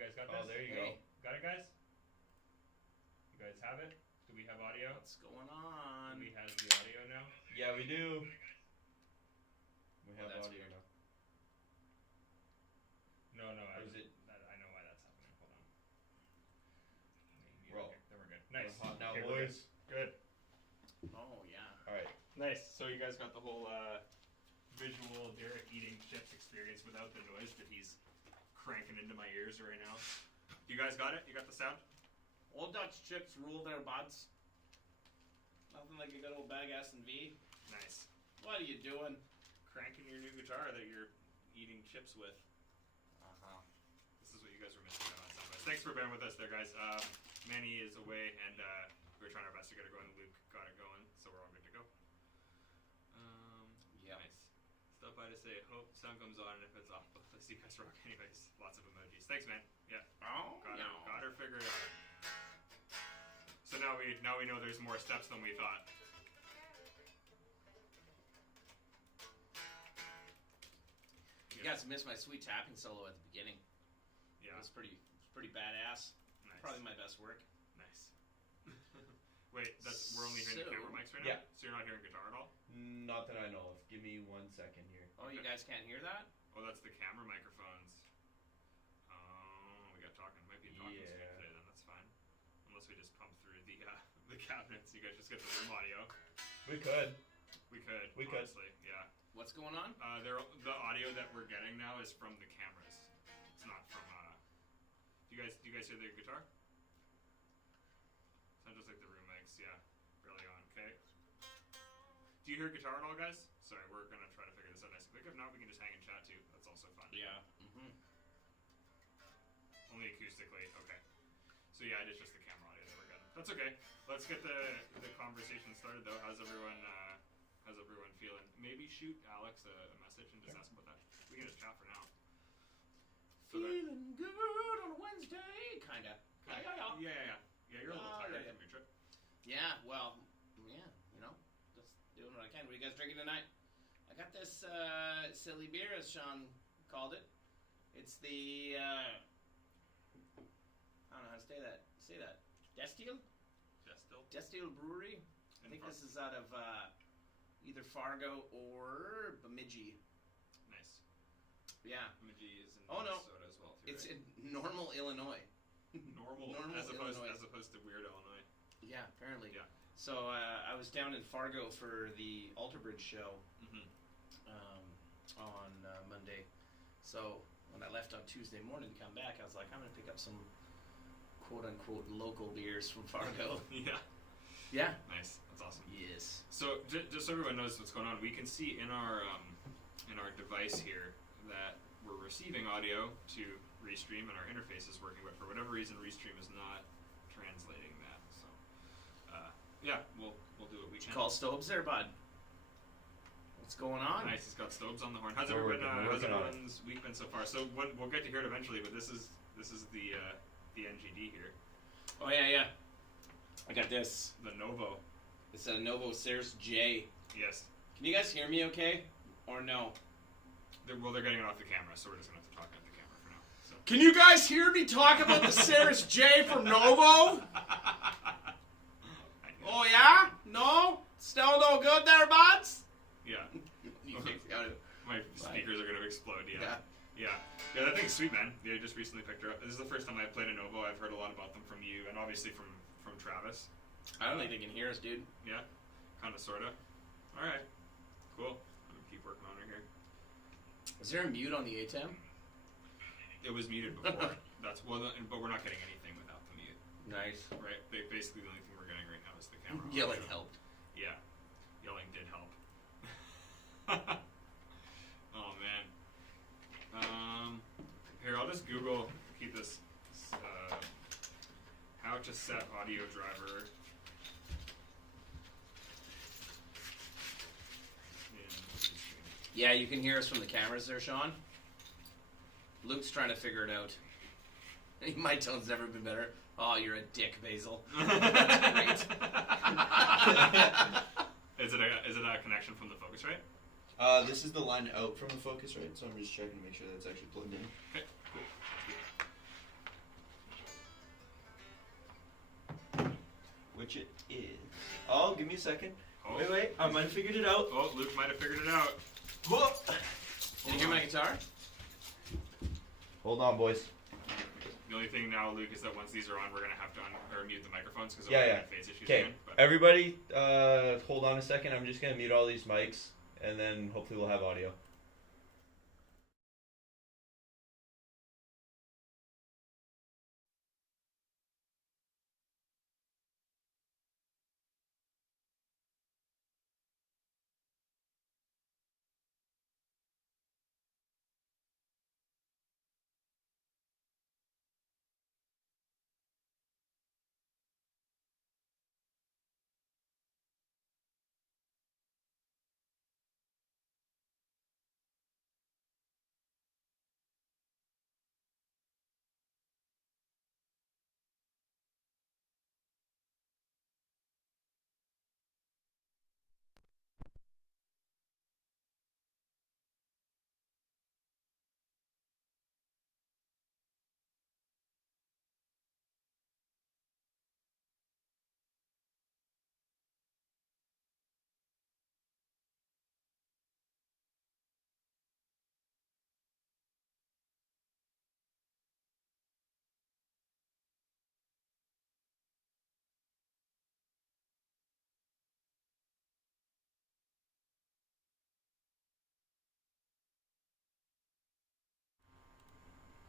guys got this? Oh, there you go. Got it, guys? You guys have it? Do we have audio? What's going on? Do we have the audio now? Yeah, we do. We have that's audio weird. now. No, Or is it? I know why that's happening. Hold on. Roll. Then we're good. Nice. We're hot now, Okay, boys. Good. Oh, yeah. All right. Nice. So you guys got the whole visual Derek eating chips experience without the noise that he's cranking into my ears right now. You guys got it? You got the sound? Old Dutch chips rule their buds. Nothing like a good old bag S and V. Nice. What are you doing? Cranking your new guitar that you're eating chips with. This is what you guys were missing out on sometimes. Thanks for bearing with us there, guys. Manny is away, and we were trying our best to get it going. Luke got it going, so we're all good to go. Yep. Nice. Stop by to say, hope sound comes on, and if it's off, let's see you guys rock. Anyways, lots of emojis. Thanks, man. Yeah. Oh, Got her figured out. So now we know there's more steps than we thought. You guys missed my sweet tapping solo at the beginning. Yeah. It was pretty badass. Nice. Probably my best work. Nice. Wait, we're only hearing the camera mics right now? Yeah. So you're not hearing guitar at all? Not that I know of. Give me 1 second here. Oh, you guys can't hear that? Oh, that's the camera microphones. Oh, we got talking. Might be a talking screen today, then that's fine. Unless we just pump through the cabinets. You guys just get the room audio. We could. We could. Honestly, yeah. What's going on? The audio that we're getting now is from the cameras. It's not from. Do you guys hear the guitar? Sounds just like the room mics. Yeah, really on. Okay. Do you hear guitar at all, guys? Sorry, we're gonna try to figure this out nice and quick. If not, we can just hang and chat too. That's also fun. Yeah. Mm-hmm. Only acoustically. Okay. So yeah, it is just the camera audio that we're getting. That's okay. Let's get the conversation started though. How's everyone feeling? Maybe shoot Alex a message and just ask about that. We can just chat for now. Feeling good on a Wednesday, kinda. Yeah. You're a little tired from your trip. Yeah. Well, yeah. You know, just doing what I can. What are you guys drinking tonight? I got this silly beer, as Sean called it. It's the I don't know how to say that. Destil Brewery. I think this is out of either Fargo or Bemidji. Nice. Yeah. Bemidji is in no. Minnesota as well too. It's right? in Normal, Illinois. Normal as opposed to weird Illinois. Yeah, apparently. Yeah. So I was down in Fargo for the Alter Bridge show on Monday. So when I left on Tuesday morning to come back, I was like, I'm going to pick up some quote-unquote local beers from Fargo. Yeah. Yeah. Nice. That's awesome. Yes. So just so everyone knows what's going on, we can see in our device here that we're receiving audio to Restream and our interface is working, but for whatever reason, Restream is not translating that. So, yeah, we'll do what we can. Call Stobes there, bud. What's going on? Nice. He's got Stobes on the horn. How's How's everyone's week been so far? So we'll get to hear it eventually, but this is the NGD here. Oh yeah. I got this. The Novo. It's a Novo Cirrus J. Yes. Can you guys hear me okay? Or no? They're getting it off the camera, so we're just going to have to talk at the camera for now. So. Can you guys hear me talk about the Cirrus J from Novo? Oh yeah? No? Still no good there, buds? Yeah. You fix it. My speakers are going to explode, yeah. Yeah, that thing's sweet, man. Yeah, I just recently picked her up. This is the first time I've played a Novo. I've heard a lot about them from you, and obviously from Travis. I don't think they can hear us, dude. Yeah? Kinda, sorta. Alright. Cool. I'm gonna keep working on her here. Is there a mute on the ATEM? It was muted before. But we're not getting anything without the mute. Nice. Right? Basically, the only thing we're getting right now is the camera. Yelling helped. Yeah. Yelling did help. Oh, man. Here, I'll just Google, keep this, how to set audio driver in Restream. Yeah, you can hear us from the cameras there, Sean. Luke's trying to figure it out. My tone's never been better. Oh, you're a dick, Basil. That's great. Is it a connection from the Focusrite? This is the line out from the Focusrite, so I'm just checking to make sure that's actually plugged in. Okay, cool. Oh, give me a second. Oh. Wait. I might have figured it out. Oh, Luke might have figured it out. Whoa. Can you hear my guitar? Hold on, boys. The only thing now, Luke, is that once these are on, we're gonna have to mute the microphones because Yeah. of phase issues Okay, again. But everybody, hold on a second. I'm just gonna mute all these mics, and then hopefully we'll have audio.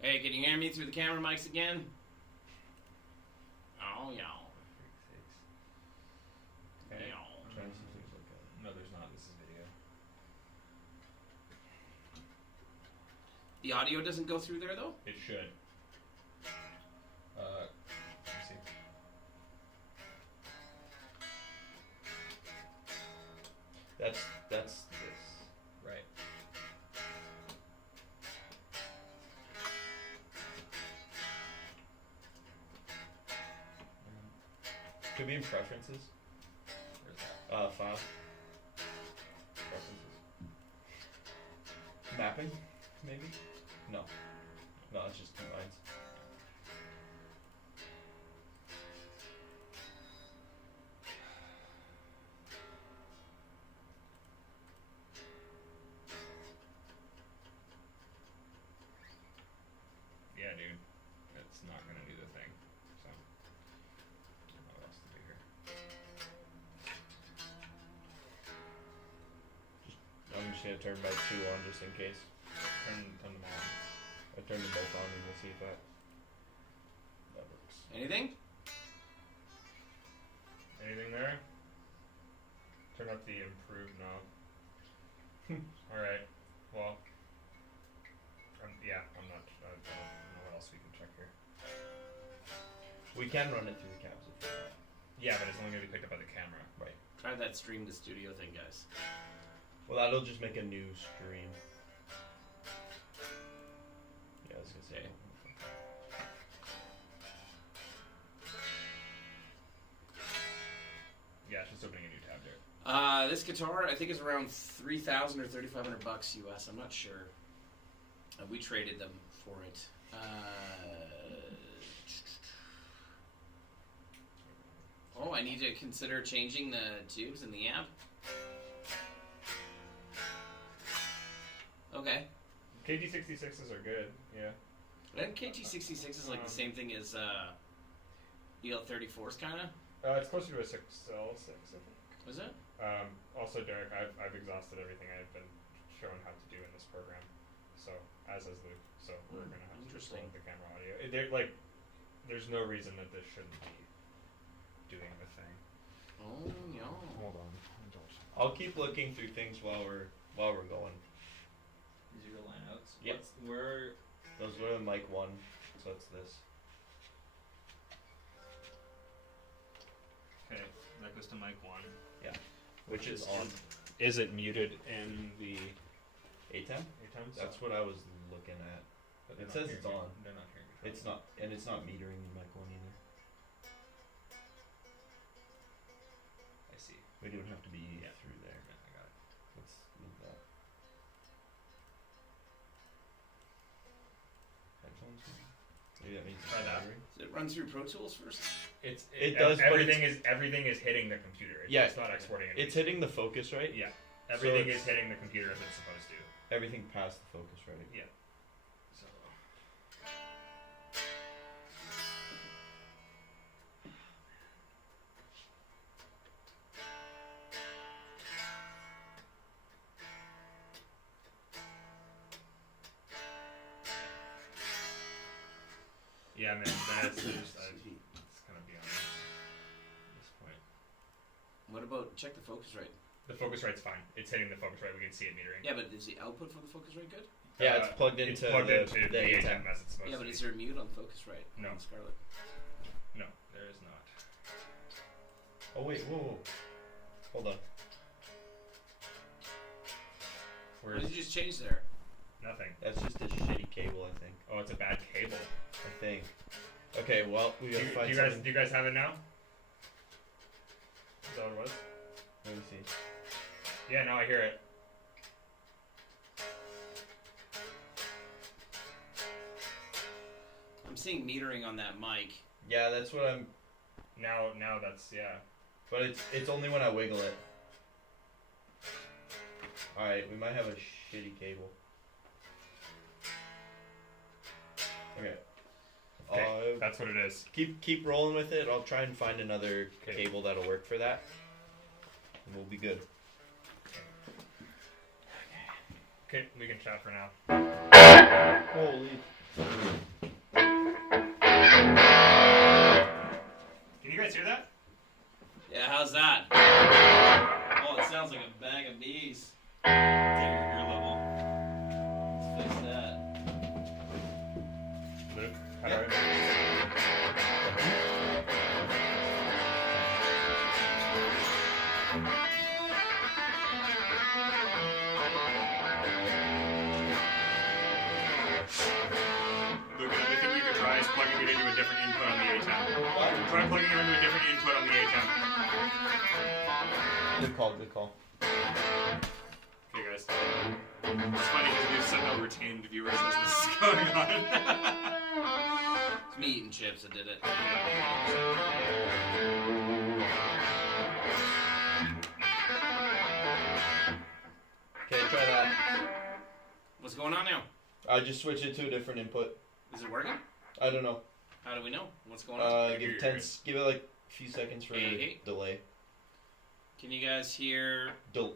Hey, can you hear me through the camera mics again? Oh, yeah. Okay. Yeah. Trying to see if there's like no, there's not. This is video. The audio doesn't go through there, though? It should. Let me see. That's this. Right. Could be in preferences. Where's that? File. Preferences. Mapping, maybe? No. No, it's just combines. Yeah, dude. It's not gonna do the thing. So, I don't know what else to do here. I'm just gonna turn my 2 on just in case. Turn them on. I turned them both on and we'll see if that works. Anything? Anything there? Turn up the improved knob. Alright. Well. Yeah, I'm not. I don't know what else we can check here. We can run it through the cabs if you want. Yeah, but it's only going to be picked up by the camera. Right. Try that stream to studio thing, guys. Well, that'll just make a new stream. Yeah, I was gonna say. Yeah, it's just opening a new tab there. This guitar, I think, is around $3,000 or $3,500 US. I'm not sure. We traded them for it. Oh, I need to consider changing the tubes in the amp. Okay. KT66s are good, yeah. I think KT66 is like the same thing as EL34s, kind of. It's closer to a 6L6, I think. Was it? Also, Derek, I've exhausted everything I've been shown how to do in this program. So, as has Luke. So, we're going to have to just roll with the camera audio. There's no reason that this shouldn't be doing the thing. Oh, yeah. Hold on. I'll keep looking through things while we're going. These are your lineouts? Yep. Where? Those were the mic 1, so it's this. Okay, that goes to mic 1. Yeah. Which is on. Is it muted in the A10? A10? That's what I was looking at. But It they're not says it's hearing on. you. They're not hearing you. It's not, and it's not metering the mic 1 either. I see. We don't have to be Yeah. through there. Yeah, I got it. Let's move that. Headphones? Maybe that means it's Try that. battery. Is Did it run through Pro Tools first? It does, but Everything is hitting the computer. It's not exporting it. It's hitting the focus, right? Yeah. Everything is hitting the computer as it's supposed to. Everything past the focus, right? Yeah. So. Yeah, man. It's gonna be on this point. What about check the focus rate? The focus rate's fine. It's hitting the focus rate. We can see it metering. Yeah, but is the output for the focus rate good? Yeah, it's plugged into the ATEM as it's supposed Yeah, to but be. is there a mute on focus rate? No. On Scarlet. No, there is not. Oh wait, whoa. Hold on. What did you just change there? Nothing. That's just a shitty cable, I think. Oh, it's a bad cable. I think. Okay, well, we gotta find something. Do you guys have it now? Is that what it was? Let me see. Yeah, now I hear it. I'm seeing metering on that mic. Yeah, that's what I'm. Now that's But it's only when I wiggle it. Alright, we might have a shitty cable. Okay. That's what it is. Keep rolling with it. I'll try and find another Okay. cable that'll work for that. And we'll be good. Okay, we can chat for now. Holy. Can you guys hear that? Yeah, how's that? Oh, it sounds like a bag of bees. Your level. Let's fix that. Luke, how do I? Luke, another thing you could try is plugging it into a different input on the ATEM. Try plugging it into a different input on the ATEM. Good call, good call. Okay, guys. It's funny because we've said no retained viewers as this is going on. It's me eating chips that did it. Okay, try that. What's going on now? I just switched it to a different input. Is it working? I don't know. How do we know? What's going on? Give it like a few seconds for Hey. delay. Can you guys hear? The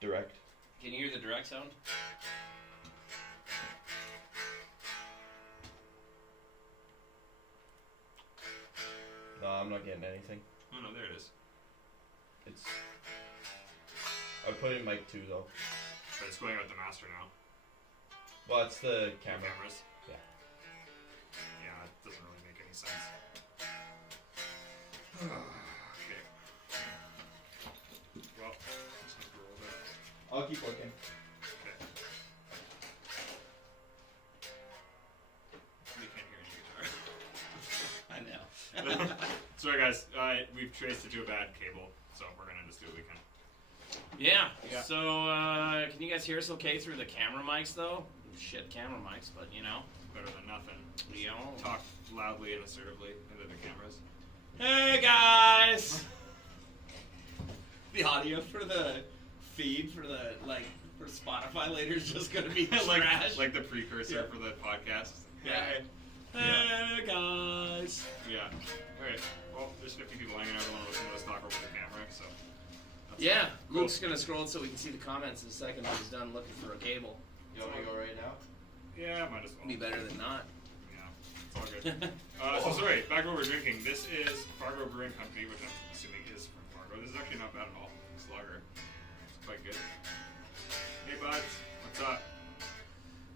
direct. Can you hear the direct sound? No, I'm not getting anything. Oh no, there it is. It's. I put in mic 2 though. But it's going out the master now. Well, it's the camera. Cameras. Yeah. Yeah, it doesn't really make any sense. Okay. Well, just have to roll that. I'll keep looking. Okay. We can't hear any guitar. I know. Sorry guys, we've traced it to a bad cable, so we're gonna just do what we can. Yeah. Yeah. So, can you guys hear us okay through the camera mics though? Shit, camera mics, but you know. Better than nothing. You know. Talk loudly and assertively into the cameras. Hey guys. The audio for the feed for the for Spotify later is just gonna be trash. like the precursor for the podcast. Yeah. Hey guys. Yeah. Alright. Well, there's 50 people hanging out who want to listen to us talk over the camera, so. That's Yeah, cool. Luke's gonna scroll it so we can see the comments in a second when he's done looking for a cable. You want me to go right now? Yeah, might as well. Be better than not. Yeah, it's all good. So sorry, back to what we're drinking. This is Fargo Brewing Company, which I'm assuming is from Fargo. This is actually not bad at all. This lager. It's quite good. Hey buds, what's up?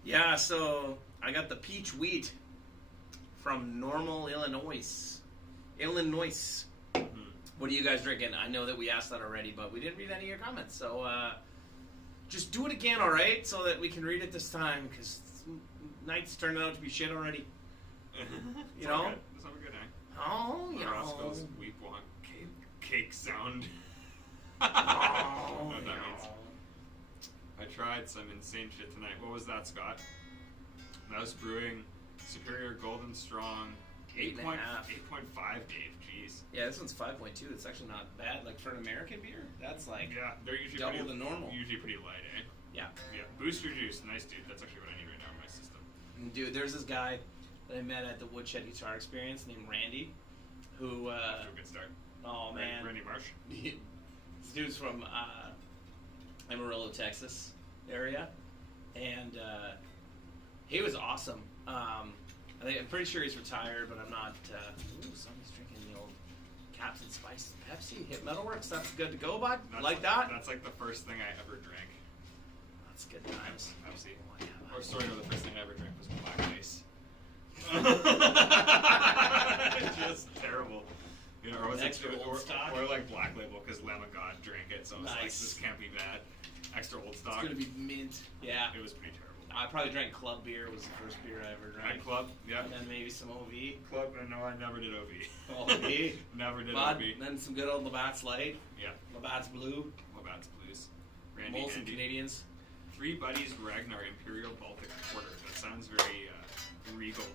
Yeah, so I got the peach wheat from Normal, Illinois. What are you guys drinking? I know that we asked that already, but we didn't read any of your comments. So just do it again, all right? So that we can read it this time, because night's turning out to be shit already. It's You all know? good. Let's have a good night. Oh, you know. Roscoe's Weep Want cake sound. Oh, What that you means. know. I tried some insane shit tonight. What was that, Scott? Mouse Brewing Superior Golden Strong 8.5. 8.5, Dave. Jeez. Yeah, this one's 5.2. It's actually not bad. Like for an American beer, that's like Yeah, they're usually double pretty, the normal. Usually pretty light, eh? Yeah. Yeah. Booster juice, nice dude. That's actually what I need right now in my system. Dude, there's this guy that I met at the Woodshed Guitar Experience named Randy, who Off to a good start. oh man, Randy Marsh. this dude's from Amarillo, Texas area, and he was awesome. I'm pretty sure he's retired, but I'm not. Ooh, somebody's drinking the old Captain Spice Pepsi. Hit Metalworks. That's good to go, bud. Like that? That's like the first thing I ever drank. That's good times. Pepsi. Oh, yeah, Or sorry, no, the first thing I ever drank was Black Ice. Just terrible. You know, or was Extra it old stock? or like Black Label because Lamb of God drank it, so I was like, Nice. this can't be bad. Extra old stock. It's gonna be mint. Yeah. It was pretty terrible. I probably drank Club beer. Was the first beer I ever drank. At Club, yeah. And then maybe some OV. Club, no, I never did OV. OV. Never did Bud, OV. then some good old Labatt's Light. Yeah. Labatt's Blue. Labatt's Blues. Randy Molson Andy. Canadians. Three Buddies Ragnar Imperial Baltic Porter. That sounds very regal.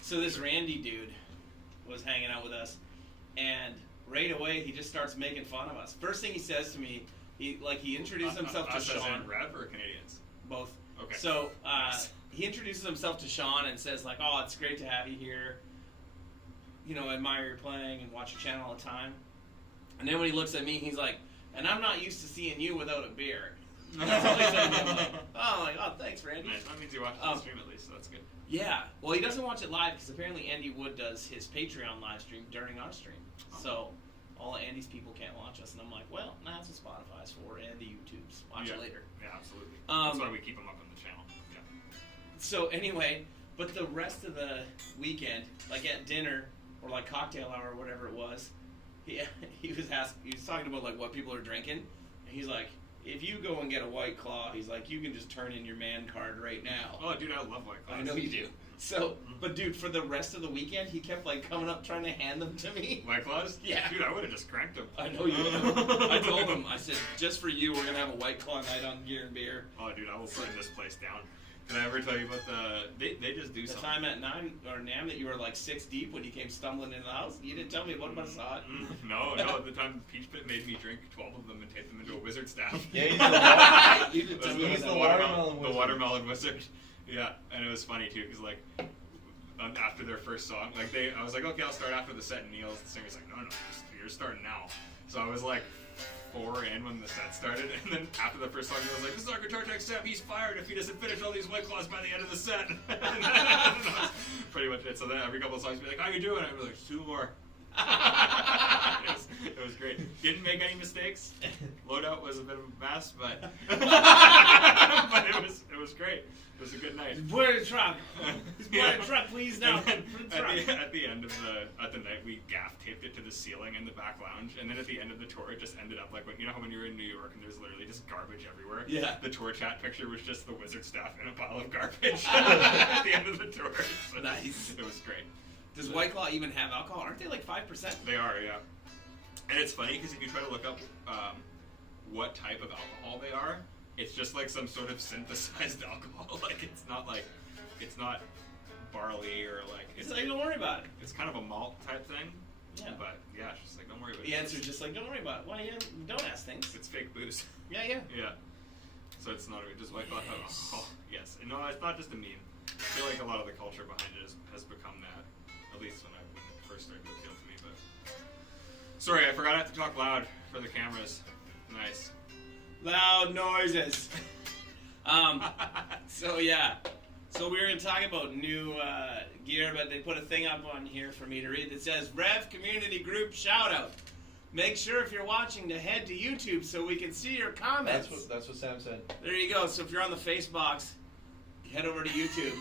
So this Randy dude was hanging out with us, and right away he just starts making fun of us. First thing he says to me, he introduces himself to Us as Sean. in Rev or Canadians? Both. Okay. So he introduces himself to Sean and says like, "Oh, it's great to have you here. You know, I admire your playing and watch your channel all the time." And then when he looks at me, he's like, "And I'm not used to seeing you without a beer." That's all he said. I'm like, oh, thanks, Randy. Nice. That means you watched the stream at least, so that's good. Yeah. Well, he doesn't watch it live because apparently Andy Wood does his Patreon live stream during our stream. So all Andy's people can't watch us, and I'm like, well, that's what Spotify's for, and the YouTube's. Watch it later. Yeah, absolutely. That's why we keep them up on the channel. Yeah. So anyway, but the rest of the weekend, like at dinner or like cocktail hour or whatever it was, he was talking about like what people are drinking, and he's like, if you go and get a White Claw, he's like, you can just turn in your man card right now. Oh, dude, I love White Claws. I know you do. So, but dude, for the rest of the weekend, he kept like coming up trying to hand them to me. White Claws? Yeah. Dude, I would have just cranked them. I know you would. I told him, I said, just for you, we're going to have a White Claw night on Gear and Beer. Oh, dude, I will burn this place down. Did I ever tell you about they just do The something? time at NAM that you were like 6 deep when you came stumbling into the house? You didn't tell me what about saw it. No, the time Peach Pit made me drink 12 of them and take them into a wizard staff. Yeah, You didn't tell me He's about the that. watermelon wizard. The watermelon wizard. Yeah, and it was funny too because like after their first song, like I was like, okay, I'll start after the set, and Neil's the singer's like, no, you're starting now. So I was like 4 in when the set started, and then after the first song, he was like, this is our guitar tech Sam, he's fired if he doesn't finish all these White Claws by the end of the set. And that was pretty much it. So then every couple of songs, he'd be like, how you doing? I'd be like, 2 more. It was great. Didn't make any mistakes. Loadout was a bit of a mess, but but it was great. It was a good night. Put it in the truck. Put it in the truck, please, now. And then Put it in the truck. at the end of the night, we gaff taped it to the ceiling in the back lounge, and then at the end of the tour, it just ended up like when how when you're in New York and there's literally just garbage everywhere. Yeah. The tour chat picture was just the wizard staff in a pile of garbage at the end of the tour. So Nice. It was great. Does White Claw even have alcohol? Aren't they like 5%? They are, yeah. And it's funny because if you try to look up what type of alcohol they are, it's just like some sort of synthesized alcohol. Like it's not barley or like It's like, don't worry about it. It's kind of a malt type thing. Yeah. But yeah, it's just like don't worry about it. The answer's just like, don't worry about it. Well, yeah, don't ask things. It's fake booze. Yeah. Yeah. So it's not just White Claw have alcohol. Yes. And no, it's not just a meme. I feel like a lot of the culture behind it has become that. At least when it first started to appeal to me. But sorry, I forgot I have to talk loud for the cameras. Nice. Loud noises. So yeah. So we were going to talk about new gear, but they put a thing up on here for me to read that says Rev Community Group shout out. Make sure if you're watching to head to YouTube so we can see your comments. That's what Sam said. There you go. So if you're on the face box, head over to YouTube.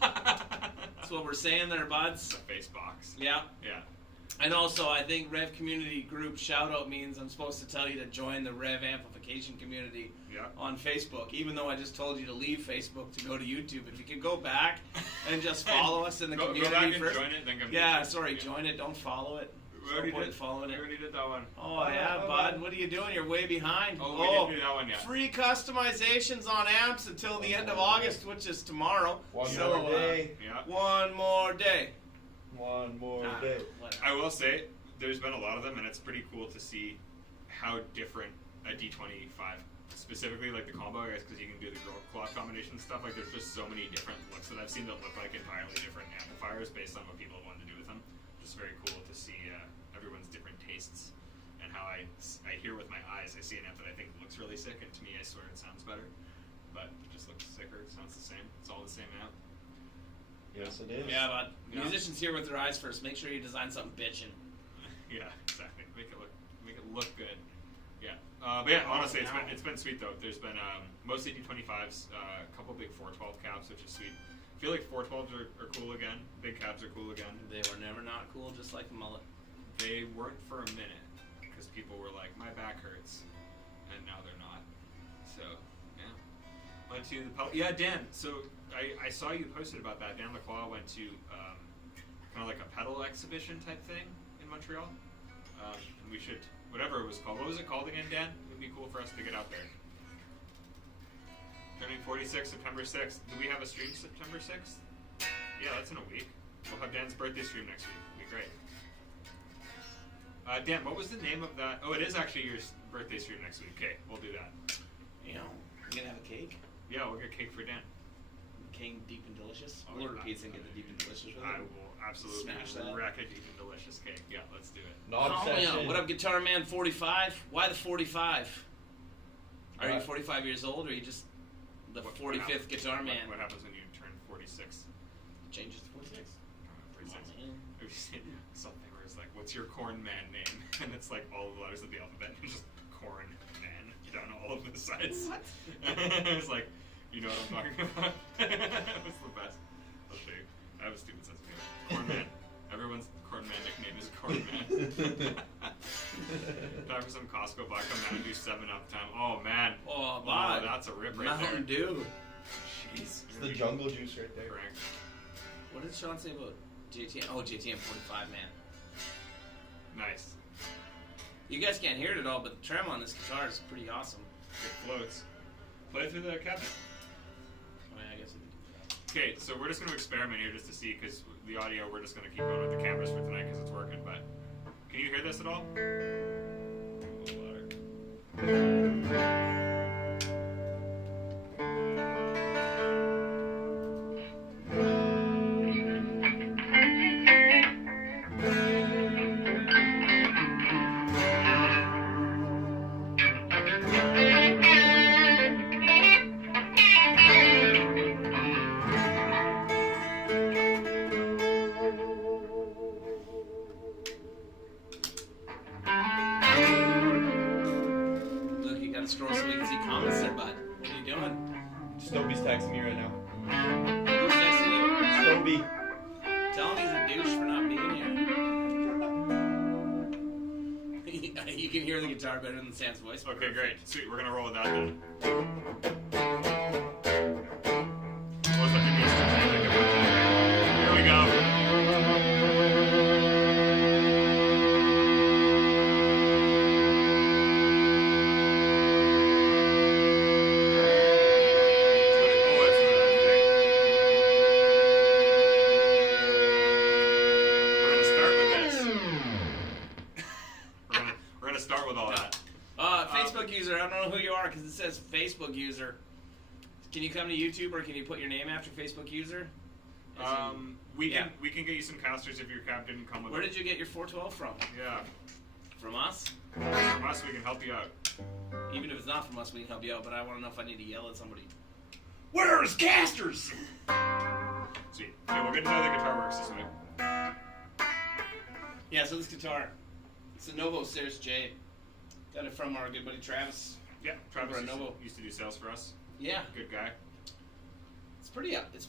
That's what we're saying there, buds. The face box. Yeah. Yeah. And also, I think Rev Community Group shout-out means I'm supposed to tell you to join the Rev Amplification community on Facebook, even though I just told you to leave Facebook to go to YouTube. If you could go back and just follow us in the community go back and first. join it, then come to Yeah, YouTube. sorry, join it. Don't follow it. We already No point did. following We it. already did that one. Oh, yeah, bud. What are you doing? You're way behind. Oh, we didn't do that one yet. Free customizations on amps until the end of August, which is tomorrow. One So, more day. Yeah. One more day. One more Ah, day. whatever. I will say, there's been a lot of them, and it's pretty cool to see how different a D25, specifically like the combo, I guess, because you can do the girl claw combination stuff. Like, there's just so many different looks that I've seen that look like entirely different amplifiers based on what people wanted to do with them. Just very cool to see everyone's different tastes and how I hear with my eyes. I see an amp that I think looks really sick, and to me, I swear it sounds better, but it just looks sicker. It sounds the same. It's all the same amp. Yes, it is. Yeah, but Yeah. musicians hear with their eyes first. Make sure you design something bitchin'. Yeah, exactly. Make it look good. Yeah, but yeah, honestly, it's been sweet though. There's been mostly D25s, a couple big 412 cabs, which is sweet. I feel like 412s are cool again. Big cabs are cool again. They were never not cool, just like the mullet. They weren't for a minute because people were like, "My back hurts," and now they're not. So yeah, went to the yeah, Dan. So I saw you posted about that. Dan Lacroix went to kind of like a pedal exhibition type thing in Montreal. And we should, whatever it was called. What was it called again, Dan? It would be cool for us to get out there. Turning 46, September 6th. Do we have a stream September 6th? Yeah, that's in a week. We'll have Dan's birthday stream next week. It'll be great. Dan, what was the name of that? Oh, it is actually your birthday stream next week. Okay, we'll do that. You know, you gonna have a cake? Yeah, we'll get cake for Dan. King Deep and Delicious. Oh, We'll order yeah. pizza and get the Deep and Delicious with I it. will absolutely Smash that. wreck a deep and delicious cake. Yeah, let's do it. Knob Oh, session. yeah. What up, Guitar Man 45? Why the 45? Are you What? 45 years old, or are you just the What 45th happens- Guitar Man? What happens when you turn 46? Changes to 46. Come 46. on, man. Have you seen something where it's like, what's your corn man name? And it's like all the letters of the alphabet and just corn man down all of the sides. What? It's like, you know what I'm talking about? It's the best. I'll show you. I have a stupid sense of humor. Corn man. Everyone's corn man nickname is corn man. Time for some Costco buy. Come down and do 7-Up time. Oh man. Oh, Oh, bud. that's a rip right Mountain there. Dew. Jeez. It's the jungle juice right there. Correct. What did Sean say about JTM? Oh, JTM 45, man. Nice. You guys can't hear it at all, but the trem on this guitar is pretty awesome. It floats. Play through the cabinet. Oh, yeah, I guess I could do that. Okay, so we're just going to experiment here just to see, because the audio, we're just going to keep going with the cameras for tonight because it's working, but can you hear this at all? A little louder. Look, you gotta scroll so we can see comments there, bud. What are you doing? Stoby's texting me right now. Who's texting Stoby. you? Tell him he's a douche for not being here. You can hear the guitar better than Sam's voice. Okay, great. Sweet, we're going to roll with that then. What's up, your music? Here we go. We're gonna start with all that. Facebook user, I don't know who you are because it says Facebook user. Can you come to YouTube or can you put your name after Facebook user? We yeah. can get you some casters if your cab didn't come with Where it. did you get your 412 from? Yeah. From us? From us, we can help you out. Even if it's not from us, we can help you out, but I want to know if I need to yell at somebody. Where's casters? Sweet. Okay, we'll get to know the guitar works this way. Yeah, so this guitar, it's a Novo Series J. Got it from our good buddy Travis. Yeah, Travis Over at Novo. used to do sales for us. Yeah, Good guy. it's pretty nice,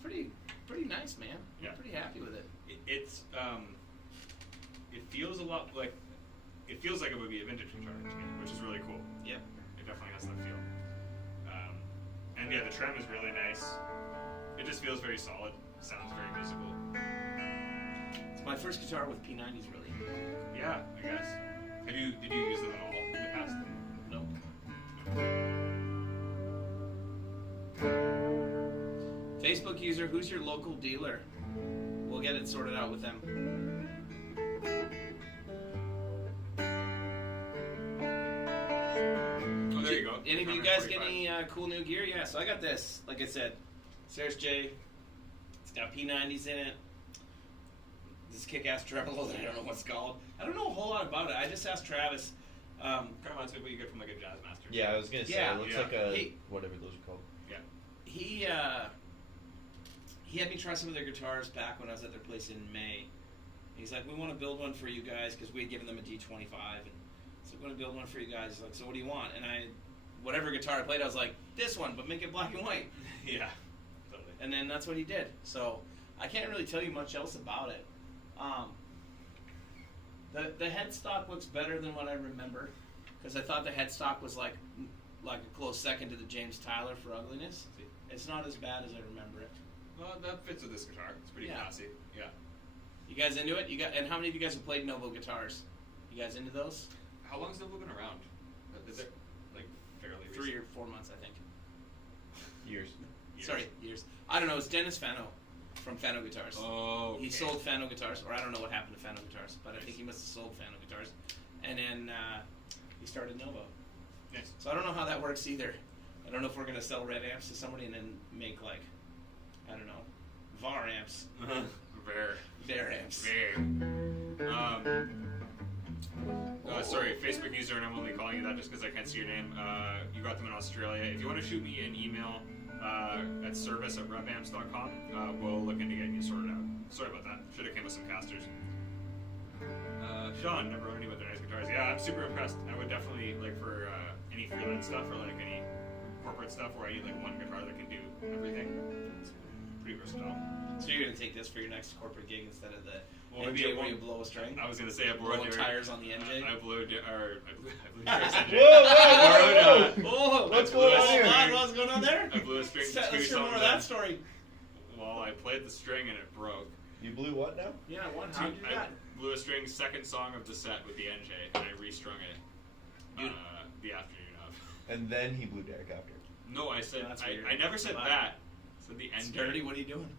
man. Yeah. I'm pretty happy with it. It feels a lot like, it feels like it would be a vintage guitar to me, which is really cool. Yep. It definitely has that feel. And yeah, the trem is really nice. It just feels very solid. Sounds very musical. It's my first guitar with P90s, really. Yeah, I guess. Did you use them at all in the past? No. Facebook user, who's your local dealer? We'll get it sorted out with them. guys get any cool new gear? Yeah, so I got this. Like I said, Ceres J. It's got P90s in it. This kick-ass tremolo that I don't know what's called. I don't know a whole lot about it. I just asked Travis. Kind of reminds me of what you get from like a jazz master. Yeah, I was gonna say Yeah. it looks Yeah. like a Hey. whatever those are called. He had me try some of their guitars back when I was at their place in May. He's like, we want to build one for you guys because we had given them a D25, and so we're going to build one for you guys. He's like, so what do you want? And whatever guitar I played, I was like, this one, but make it black and white. Yeah. Totally. And then that's what he did. So I can't really tell you much else about it. The headstock looks better than what I remember, because I thought the headstock was like a close second to the James Tyler for ugliness. It's not as bad as I remember it. Well, that fits with this guitar. It's pretty Yeah. classy. Yeah. You guys into it? And how many of you guys have played Novo guitars? You guys into those? How long has Novo been around? Is it like fairly 3 recent? or 4 months, I think. Years. Sorry, years. I don't know. It's Dennis Fano from Fano Guitars. Oh. Okay. He sold Fano guitars, or I don't know what happened to Fano guitars, but I think he must have sold Fano guitars. And then he started Novo. Nice. So I don't know how that works either. I don't know if we're going to sell red amps to somebody and then make like, I don't know, VAR amps. Ver amps. Sorry, Facebook user, and I'm only calling you that just because I can't see your name. You got them in Australia. If you want to shoot me an email at service@revamps.com, we'll look into getting you sorted out. Sorry about that. Should have came with some casters. Sean, never owned any with their nice guitars. Yeah, I'm super impressed. I would definitely, like, for any freelance stuff or like any corporate stuff where I need like one guitar that can do everything. It's pretty versatile. So you're going to take this for your next corporate gig instead of the Well, maybe I NJ where won't- you blow a string? I was gonna say I borrowed Blowing tires on the NJ? I blew Derek's NJ. Whoa! Oh, What's I blew going a on here? string- What's going on there? I blew a string to Let's hear something more of that story. Well, I played the string and it broke. You blew what now? Yeah, what? How did you do I that? blew a string second song of the set with the NJ and I restrung it You- the afternoon of. And then he blew Derek after. No, I said That's I weird. never said Wow. that. I said the It's NJ. dirty. What are you doing?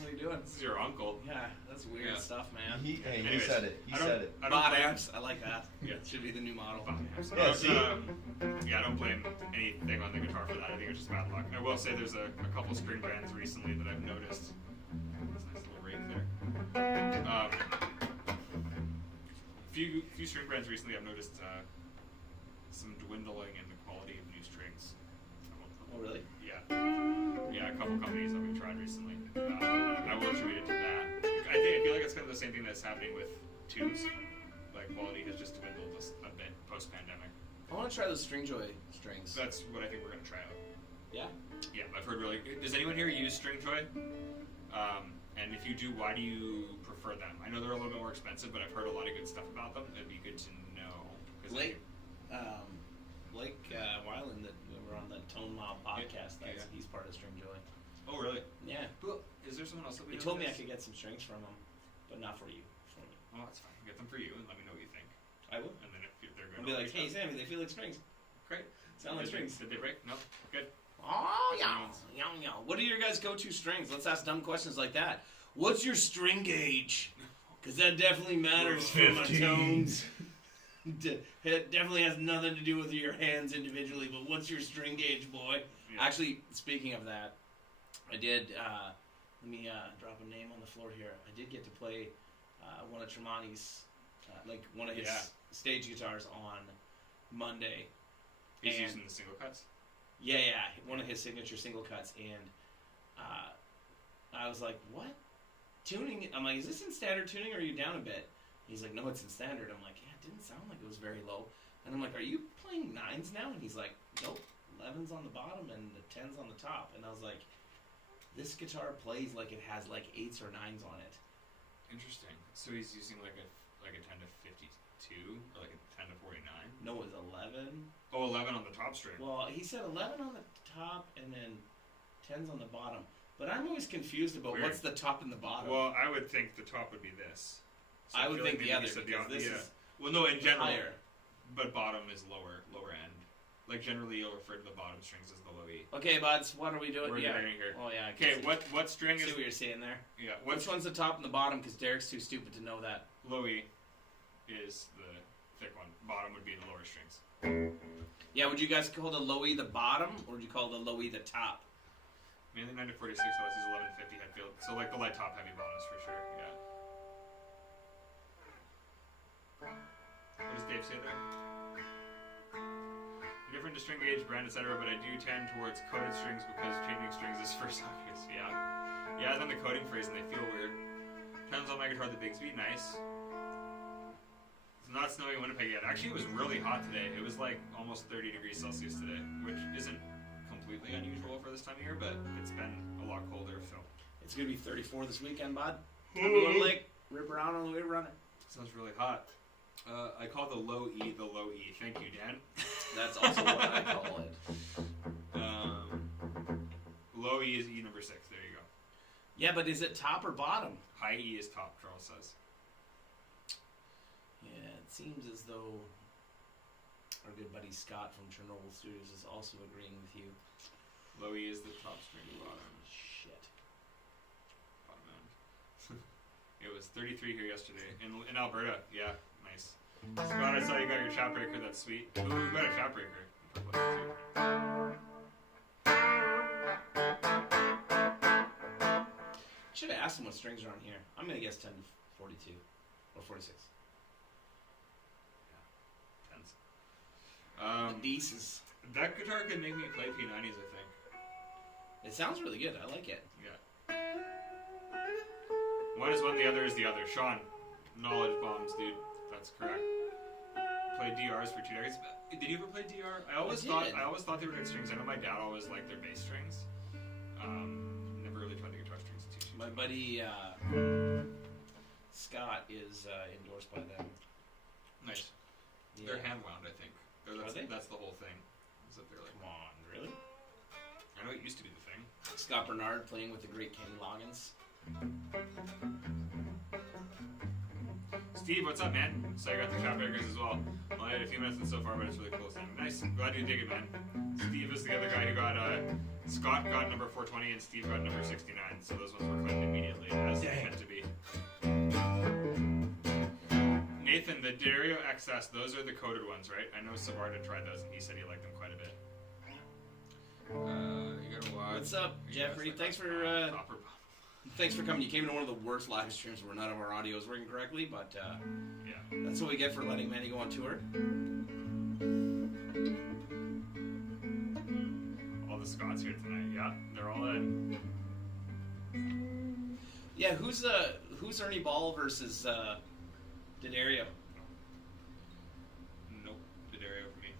What are you doing? This is your uncle. Yeah, that's weird Yeah. stuff, man. He Anyways, said it. He I don't- said it. I don't Bod blame- amps. I like that. Yeah. Should be the new model. Yeah, see? Yeah, I don't blame anything on the guitar for that. I think it's just bad luck. I will say there's a couple string bands recently that I've noticed. That's a nice little rake there. Few string brands recently I've noticed some dwindling in the quality of new strings. Oh, really? Yeah, a couple companies that we've tried recently. I will attribute it to that. I feel like it's kind of the same thing that's happening with tubes. Like quality has just dwindled a bit post-pandemic. I want to try those Stringjoy strings. That's what I think we're gonna try out. Yeah. Yeah, I've heard really. Does anyone here use Stringjoy? And if you do, why do you prefer them? I know they're a little bit more expensive, but I've heard a lot of good stuff about them. It'd be good to know. 'Cause Blake Weiland, that we were on the Tone Mob podcast. Yeah. He's part of Stringjoy. Oh, really? Yeah. Who, is there someone else that we He know told that me I does? could get some strings from him, but not for you. For me. Oh, that's fine. Get them for you, and let me know what you think. I will. And then if they're good, I'll be I'll like, reach hey out. Sammy, they feel like strings. Great. Sound like Did they- strings. Did they break? No. Good. Oh That's yeah, ones. yeah. What are your guys' go-to strings? Let's ask dumb questions like that. What's your string gauge? Because that definitely matters for my tones. It definitely has nothing to do with your hands individually, but what's your string gauge, boy? Yeah. Actually, speaking of that, I did, let me drop a name on the floor here. I did get to play one of Tremonti's, one of his Yeah. stage guitars on Monday. He's And- using the single cuts. Yeah, one of his signature single cuts, and I was like, what? Tuning? I'm like, is this in standard tuning, or are you down a bit? He's like, no, it's in standard. I'm like, yeah, it didn't sound like it was very low. And I'm like, are you playing 9s now? And he's like, nope, 11's on the bottom and the 10's on the top. And I was like, this guitar plays like it has like 8s or 9s on it. Interesting. So he's using like a 10 to 52 or like a 10 to 49. No, it was 11. Oh, 11 on the top string. Well, he said 11 on the top and then 10's on the bottom. But I'm always confused about Weird. what's the top and the bottom. Well, I would think the top would be this. So I would feel think like the maybe other, you said because this is well, no, in general, higher. but bottom is lower end. Like generally, you'll refer to the bottom strings as the low E. Okay, buds, what are we doing? We're yeah. getting here. Oh, yeah. I Okay, can what string see is? what you're saying there. Yeah, Which one's the top and the bottom? Because Derek's too stupid to know that. low E is the thick one. Bottom would be the lower strings. Yeah, would you guys call the low E the bottom, or would you call the low E the top? Mainly 9 to 46, so this is 1150 headfield. So like the light top, heavy bottoms for sure. Yeah. What does Dave say there? Different to string gauge, brand, etc., but I do tend towards coated strings because changing strings is first obvious. Yeah. Yeah, then the coating phrase and they feel weird. Turns on my guitar the Bigsby, nice. It's not snowy in Winnipeg yet. Actually, it was really hot today. It was like almost 30 degrees Celsius today, which isn't completely unusual for this time of year, but it's been a lot colder, so. It's going to be 34 this weekend, bud. Everyone like rip around on the way running. Sounds really hot. I call the low E the low E. Thank you, Dan. That's also what I call it. Low E is E number 6. There you go. Yeah, but is it top or bottom? High E is top, Charles says. Yeah, it seems as though our good buddy Scott from Chernobyl Studios is also agreeing with you. Low E is the top string, bottom. Shit. Bottom end. It was 33 here yesterday in Alberta. Yeah, nice. Scott, I saw you got your chat breaker. That's sweet. Ooh, we got a chat breaker. Should have asked him what strings are on here. I'm gonna guess 10 to 42 or 46. Yeah, tens. The Deeces. That guitar could make me play P90s, I think. It sounds really good. I like it. Yeah. One is one, the other is the other. Sean, knowledge bombs, dude. That's correct. Played DRs for 2 decades. Did you ever play DR? I always thought they were good strings. I know my dad always liked their bass strings. Never really tried the guitar strings too much. My buddy Scott is endorsed by them. Nice. Yeah. They're hand wound, I think. Are they? That's the whole thing. Is that they're like, Come on, really? I know it used to be the thing. Scott Bernard playing with the great Kenny Loggins. Steve, what's up, man? So I got the chat breakers as well. Only had a few minutes in so far, but it's really cool. So nice. Glad you dig it, man. Steve is the other guy who got Scott got number 420 and Steve got number 69. So those ones were claimed immediately, as they meant to be. Nathan, the Dario XS, those are the coated ones, right? I know Savarda tried those and he said he liked them quite a bit. You gotta watch. What's up, Jeffrey? Thanks for coming. You came to one of the worst live streams where none of our audio is working correctly, but yeah, that's what we get for letting Manny go on tour. All the Scots here tonight. Yeah, they're all in. Yeah, who's Ernie Ball versus D'Addario? Nope, D'Addario for me.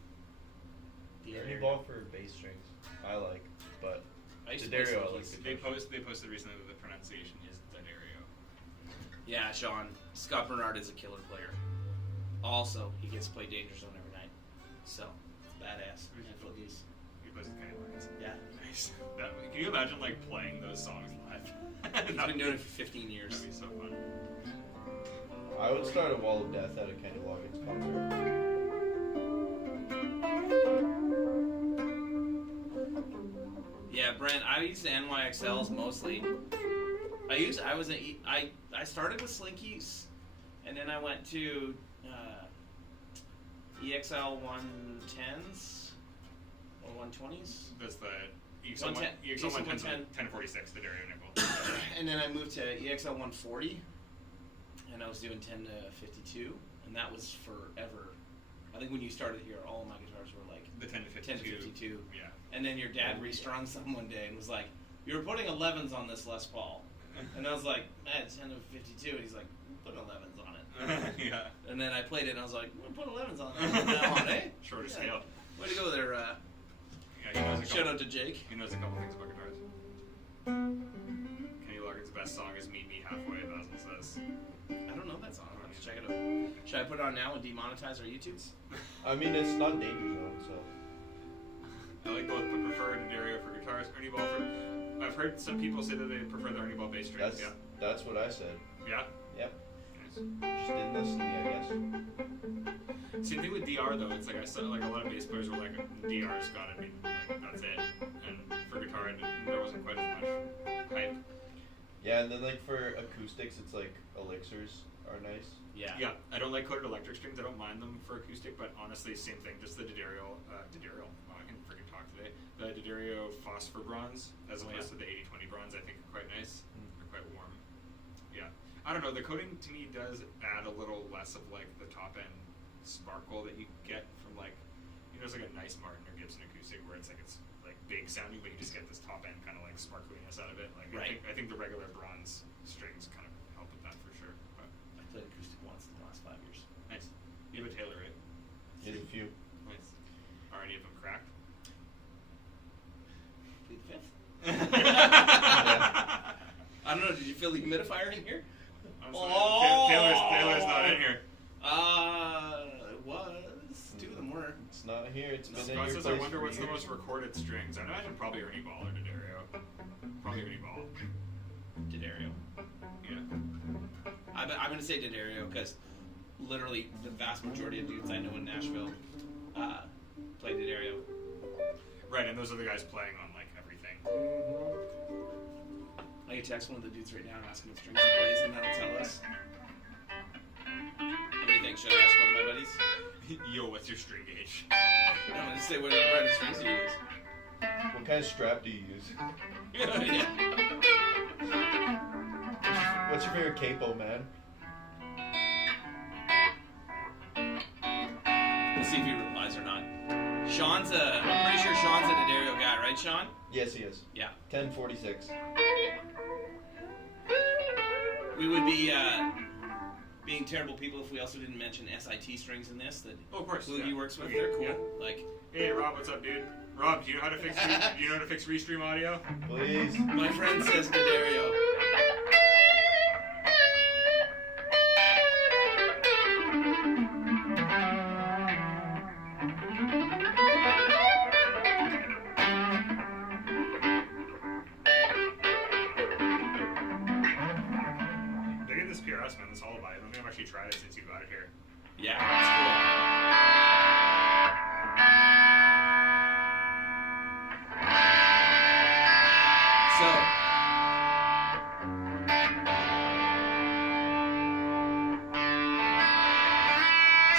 Ernie Ball for bass strings, I like, but I used to D'Addario, play I like. Slinkies. They posted recently that the pronunciation is D'Addario. Yeah, Sean. Scott Bernard is a killer player. Also, he gets to play Danger Zone every night. So, it's badass. Phillies. He plays with Kenny Loggins. Yeah. Nice. Can you imagine like playing those songs live? He's been doing it for 15 years. That'd be so fun. I would start a wall of death at a Kenny Loggins concert. Yeah, Brent, I used the NYXLs mostly. I started with Slinkies, and then I went to EXL 110s or 120s. That's the EXL 1046, the Dario nickel. And then I moved to EXL 140, and I was doing 10 to 52, and that was forever. I think when you started here, all of my guitars were like The 10 to 52. 10 to 52. Yeah. And then your dad restrung some one day and was like, "You were putting 11s on this Les Paul." And I was like, "Man, 10 to 52." And he's like, "Put 11s on it." Yeah. And then I played it and I was like, "We'll put 11s on it from now on, eh?" Shorter Yeah. scale. Way to go there. Yeah, he knows a Shout couple, out to Jake. he knows a couple things about guitars. Kenny Loggins' best song is Meet Me Halfway, Basil says. I don't know that song. I'll have to check it out. Should I put it on now and demonetize our YouTubes? I mean, it's not Danger Zone, so. I like both, but prefer D'Addario for guitars. Ernie Ball for... I've heard some people say that they prefer the Ernie Ball bass strings. That's what I said. Yeah? Yep. Nice. Just didn't listen to me, I guess. Same thing with DR though. It's like I said, like a lot of bass players were like, DR's got to be like that's it. And for guitar, there wasn't quite as much hype. Yeah, and then like for acoustics, it's like elixirs are nice. Yeah. Yeah, I don't like coated electric strings. I don't mind them for acoustic, but honestly, same thing. Just the D'Addario. Wow, I can freaking talk today. The D'Addario phosphor bronze, as opposed to the 80/20 bronze, I think are quite nice. They're quite warm. Yeah, I don't know. The coating to me does add a little less of like the top end sparkle that you get from like, it's like a nice Martin or Gibson acoustic where it's like big sounding, but you just get this top end kind of like sparkliness out of it. Like Right. I think the regular bronze strings kind of help with that for sure. But I played acoustic once in the last 5 years. nice. You have a Taylor, right? There's a few. Nice. Are any of them cracked? Plead the fifth. Yeah. I don't know. Did you feel the humidifier in here? Taylor's not in here. It was. 2 of them were. It's not here. It's been in Scott your says, place I wonder for what's the years. most recorded strings. I imagine probably Ernie Ball or D'Addario. Probably Ernie Ball. D'Addario. Yeah. I'm going to say D'Addario because literally the vast majority of dudes I know in Nashville play D'Addario. Right, and those are the guys playing on like everything. I can text one of the dudes right now and ask him what strings he plays, and that'll tell us. What do you think? Should I ask one of my buddies? Yo, what's your string gauge? No, just say what brand of strings you use. What kind of strap do you use? Yeah. What's your favorite capo, man? We'll see if he replies or not. I'm pretty sure Sean's a D'Addario guy, right, Sean? Yes, he is. Yeah. 1046. We would be being terrible people if we also didn't mention SIT strings in this that Oh, of course. Bluey works with. Okay, They're cool. yeah. Like, Hey, Rob, what's up, dude? Rob, do you know how to fix Restream audio? Please. my friend says D'Addario. Dig at this PRS, man. This Hullaby. I don't think I've actually tried it since you got it here. Yeah, that's cool.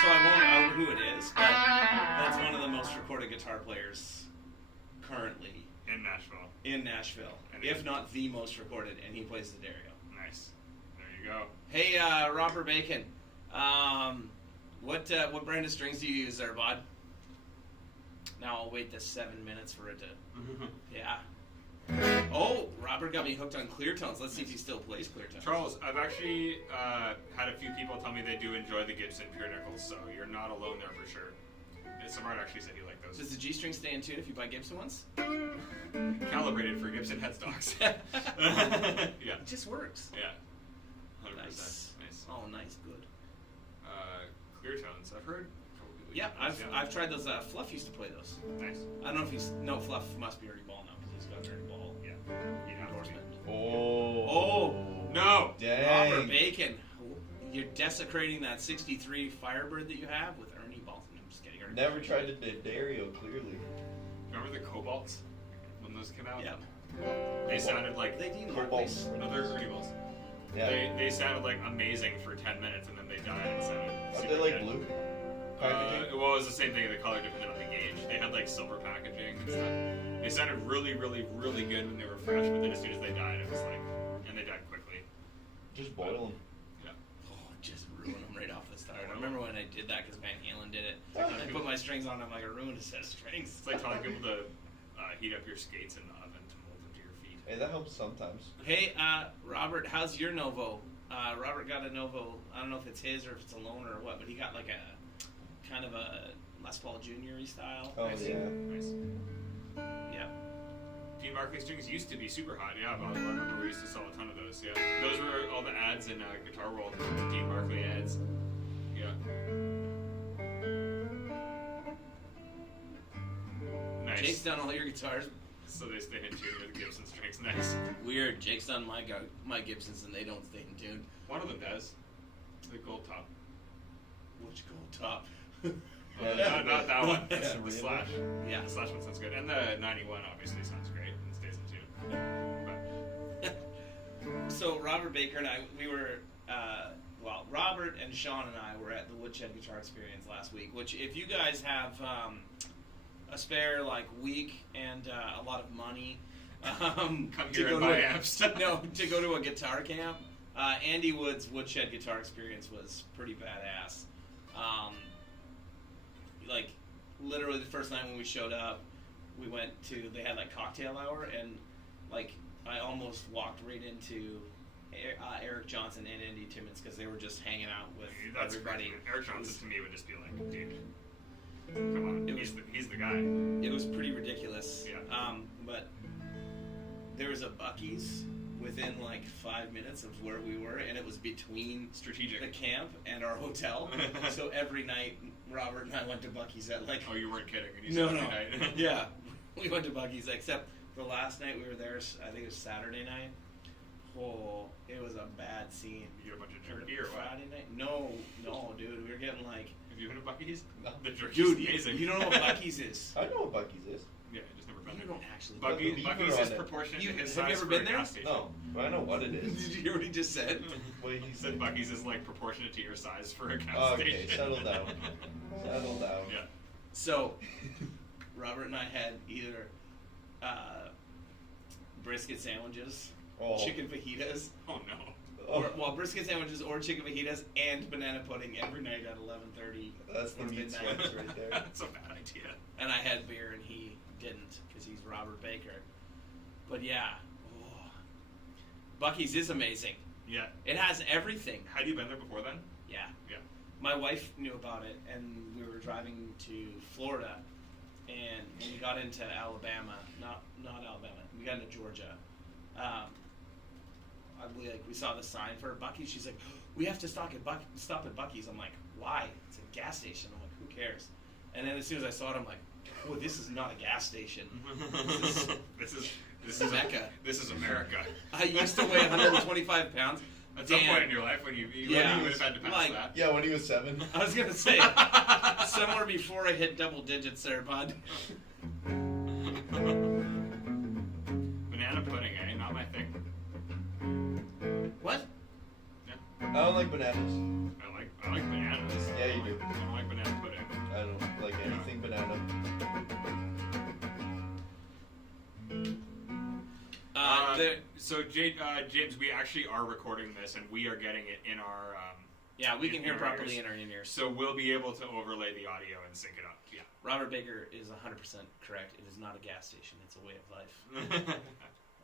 So I won't out who it is, but that's one of the most recorded guitar players currently In Nashville. in Nashville, And if not the most recorded, and he plays the D'Addario. Nice. There you go. Hey, Robert Bacon, what brand of strings do you use there, bud? Now I'll wait the 7 minutes for it to. Yeah. Oh, Robert got me hooked on clear tones. Let's see if he still plays clear tones. Charles, I've actually had a few people tell me they do enjoy the Gibson Pure Nickels, so you're not alone there for sure. Samart actually said he liked those. Does the G string stay in tune if you buy Gibson ones? Calibrated for Gibson headstocks. Yeah. It just works. Yeah. 100%. Nice. Nice. Oh, nice, good. Clear tones. I've heard. Yeah, I've tried those. Fluff used to play those. Nice. I don't know if he's Fluff must be Ernie Ball now because he's got Ernie Ball. Yeah. You know, Endorsement. Oh. No. Dang. Robert Bacon, you're desecrating that '63 Firebird that you have with Ernie Ball. No, I'm just kidding. Ernie Never Ball. tried the D'Addario, clearly. Remember the Cobalts when those came out? Yeah. They sounded like They do Cobalt. another Ernie Balls. Yeah. They sounded like amazing for 10 minutes and then they died and sounded Aren't super they like good. blue? Packaging? Well, it was the same thing. The color depended on the gauge. They had like silver packaging and stuff. They sounded really, really, really good when they were fresh, but then as soon as they died, it was like, and they died quickly. Just boil them. Yeah. Oh, just ruin them right off the start. I remember when I did that because Van Halen did it. And I put my strings on. I'm like, I ruined a set of strings. It's like telling people to heat up your skates in the oven to mold them to your feet. Hey, that helps sometimes. Hey, Robert, how's your Novo? Robert got a Novo. I don't know if it's his or if it's a loaner or what, but he got like a kind of a Les Paul Junior-y style. Oh, Nice. yeah. Nice. Yeah. Dean Barclay strings used to be super hot, yeah, but I remember we used to sell a ton of those, yeah. Those were all the ads in Guitar World, Dean Barclay ads. Yeah. Nice. Jake's done all your guitars. So they stay in tune with Gibson strings, nice. Weird. Jake's done my Gibsons and they don't stay in tune. One of them does. The gold top. Which gold top? Not that one. Yeah, That's the really? Slash. Yeah. The Slash one sounds good. And the 91 obviously sounds great and stays in tune. But So Robert Baker and I, we were well, Robert and Sean and I were at the Woodshed Guitar Experience last week. Which, if you guys have a spare week and a lot of money, Come to here go and to buy a- amps. to go to a guitar camp. Andy Wood's Woodshed Guitar Experience was pretty badass. Literally the first night when we showed up, they had cocktail hour, and I almost walked right into Eric Johnson and Andy Timmons because they were just hanging out with That's everybody. crazy. Eric Johnson to me would just be like, dude, come on, he's the guy. It was pretty ridiculous. Yeah. But there was a Buc-ee's within 5 minutes of where we were, and it was between Strategic. the camp and our hotel. So every night, Robert and I went to Buc-ee's at Oh, you weren't kidding. When you no, said no, every night. yeah, we went to Buc-ee's. Except the last night we were there, I think it was Saturday night. Oh, it was a bad scene. You get a bunch of jerky or what? Friday night? No, dude, we were getting Have you been to Buc-ee's? No. The jerky's dude, amazing. you don't know what Buc-ee's is. I know what Buc-ee's is. Yeah, I just never been You there. don't actually. Buc-ee's on is it. proportionate to his Have you size ever for been a there? gas station. No, but I know what it is. Did you hear what he just said? Wait, He said Buc-ee's is proportionate to your size for a gas Okay, station. settle down. Settle down. Yeah. So, Robert and I had either brisket sandwiches, Oh. chicken fajitas, Oh no. brisket sandwiches or chicken fajitas and banana pudding every night at 11:30. That's the or meat midnight. sweats right there. That's a bad idea. And I had beer and he didn't because he's Robert Baker. But yeah, Buc-ee's is amazing. Yeah. It has everything. Had you been there before then? Yeah. Yeah. My wife knew about it, and we were driving to Florida, and when we got into Alabama, not Alabama, we got into Georgia. We saw the sign for Buc-ee's. She's like, "We have to stop at Buc-ee's." I'm like, "Why? It's a gas station." I'm like, "Who cares?" And then as soon as I saw it, I'm like, "Oh, this is not a gas station. This is Mecca. This is America. I used to weigh 125 pounds. At some point in your life, when you would have had to pass that. Yeah, when he was 7. I was gonna say somewhere before I hit double digits there, bud. Banana pudding, eh? Not my thing. What? I don't like bananas. I like bananas. Yeah, you do. I don't like banana pudding. I don't like anything banana. So James, we actually are recording this, and we are getting it in our. Yeah, we can hear in our properly ears. in our in-ears. So we'll be able to overlay the audio and sync it up. Yeah. Robert Baker is 100% correct. It is not a gas station. It's a way of life.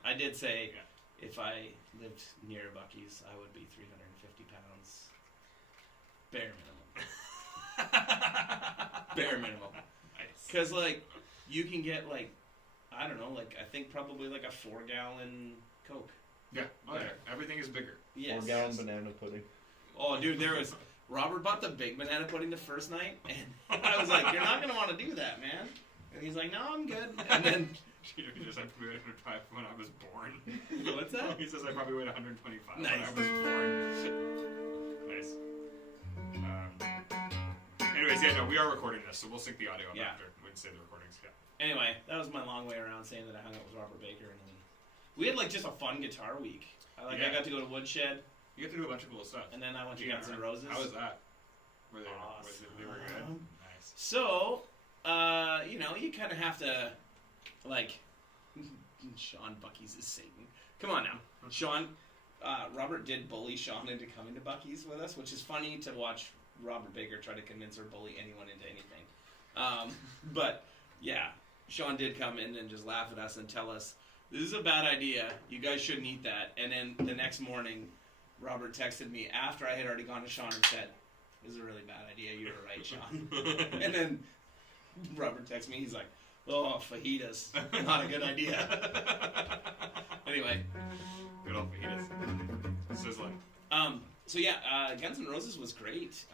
I did say if I lived near Buc-ee's, I would be 350 pounds. Bare minimum. Bare minimum. Nice. Because, you can get, I don't know, I think probably a 4-gallon Coke. Yeah. Okay. Everything is bigger. Yes. 4-gallon banana pudding. Oh, dude, Robert bought the big banana pudding the first night, and I was like, "You're not going to want to do that, man." And he's like, "No, I'm good." And then... He says I probably weighed 125 when I was born. What's that? He says I probably weighed 125 when Nice. I was born. Nice. Anyways, we are recording this, so we'll sync the audio up after. We can say the recordings. Yeah. Anyway, that was my long way around saying that I hung out with Robert Baker, and then we had just a fun guitar week. I got to go to Woodshed, You get to do a bunch of cool stuff. and then I went to Yeah, Guns N' Roses. How was that? Were they Awesome. they were good? Nice. So, you kind of have to, Sean Buc-ee's is Satan. Come on now. Sean, Robert did bully Sean into coming to Buc-ee's with us, which is funny to watch Robert Baker try to convince or bully anyone into anything. But, yeah, Sean did come in and just laugh at us and tell us, "This is a bad idea. You guys shouldn't eat that." And then the next morning, Robert texted me after I had already gone to Sean and said, "This is a really bad idea. You were right, Sean." And then Robert texted me. He's like, "Oh, fajitas. Not a good idea." Anyway. Good old fajitas. Sizzling. So yeah, Guns N' Roses was great.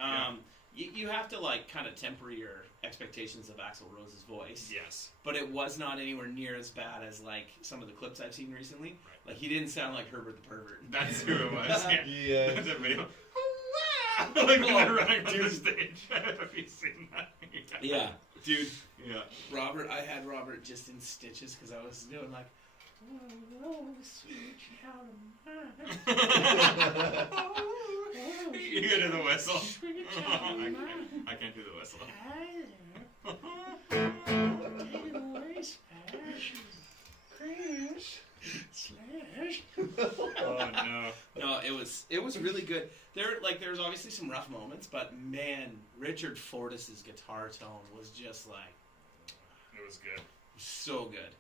You have to kind of temper your expectations of Axl Rose's voice. Yes. But it was not anywhere near as bad as some of the clips I've seen recently. Right. He didn't sound like Herbert the Pervert. That's who it was. Yeah. There's a video. When they're running through the stage. Have you seen that? Yeah, dude. Yeah. I had Robert just in stitches because I was doing Oh, sweet child of You go do the whistle. Sweet child of I can't do the whistle. Hi there. Take it away, Smash. Chris. Slash. Oh no. No, it was really good. There's obviously some rough moments, but man, Richard Fortis's guitar tone was just like It was good. so good.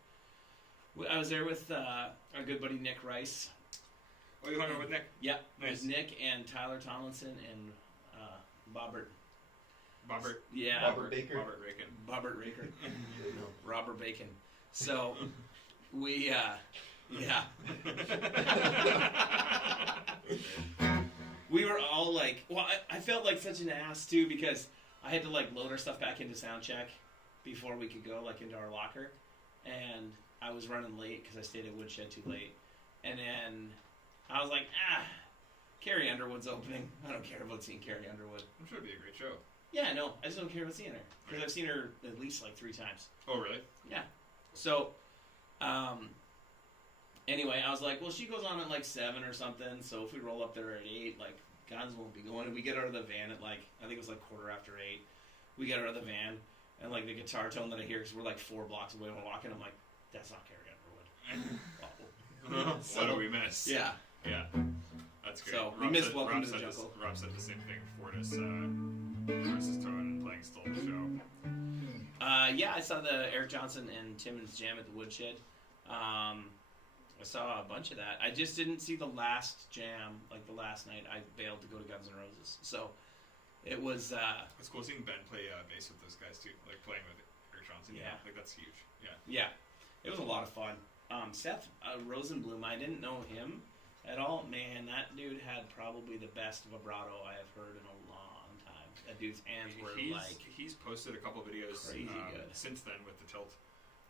I was there with our good buddy Nick Rice. Oh, you hung out with Nick? Yeah, Nice. it was Nick and Tyler Tomlinson and Bobbert. Bobbert. Yeah, Robert Baker. Robert Bacon. Bobbert Raker. No, Robert Bacon. So we, yeah. We were all like, well, I felt like such an ass too because I had to like load our stuff back into sound check before we could go like into our locker, and I was running late because I stayed at Woodshed too late, and then I was like, Carrie Underwood's opening. I don't care about seeing Carrie Underwood. I'm sure it'd be a great show. Yeah, no, I just don't care about seeing her because I've seen her at least like 3 times. Oh, really? Yeah. So, anyway, I was like, well, she goes on at like 7 or something, so if we roll up there at 8, like, guns won't be going. And we get out of the van at like, I think it was like 8:15. We get out of the van, and like the guitar tone that I hear, because we're like 4 blocks away, we're walking, I'm like, that's not Carrie Underwood. What do we miss? Yeah. Yeah. That's great. So, we missed Welcome to the said Jungle. Rob said the same thing for Fortis. Fortis' tone and playing stole the show. Yeah, I saw the Eric Johnson and Timmons jam at the Woodshed. I saw a bunch of that. I just didn't see the last jam, like the last night. I bailed to go to Guns N' Roses. So it was... It's cool seeing Ben play bass with those guys too, like playing with Eric Johnson. Yeah. Like that's huge. Yeah. Yeah, it was a lot of fun. Seth Rosenblum, I didn't know him at all. Man, that dude had probably the best vibrato I have heard in a long time. That dude's hands were He's posted a couple videos crazy good. since then with the tilt.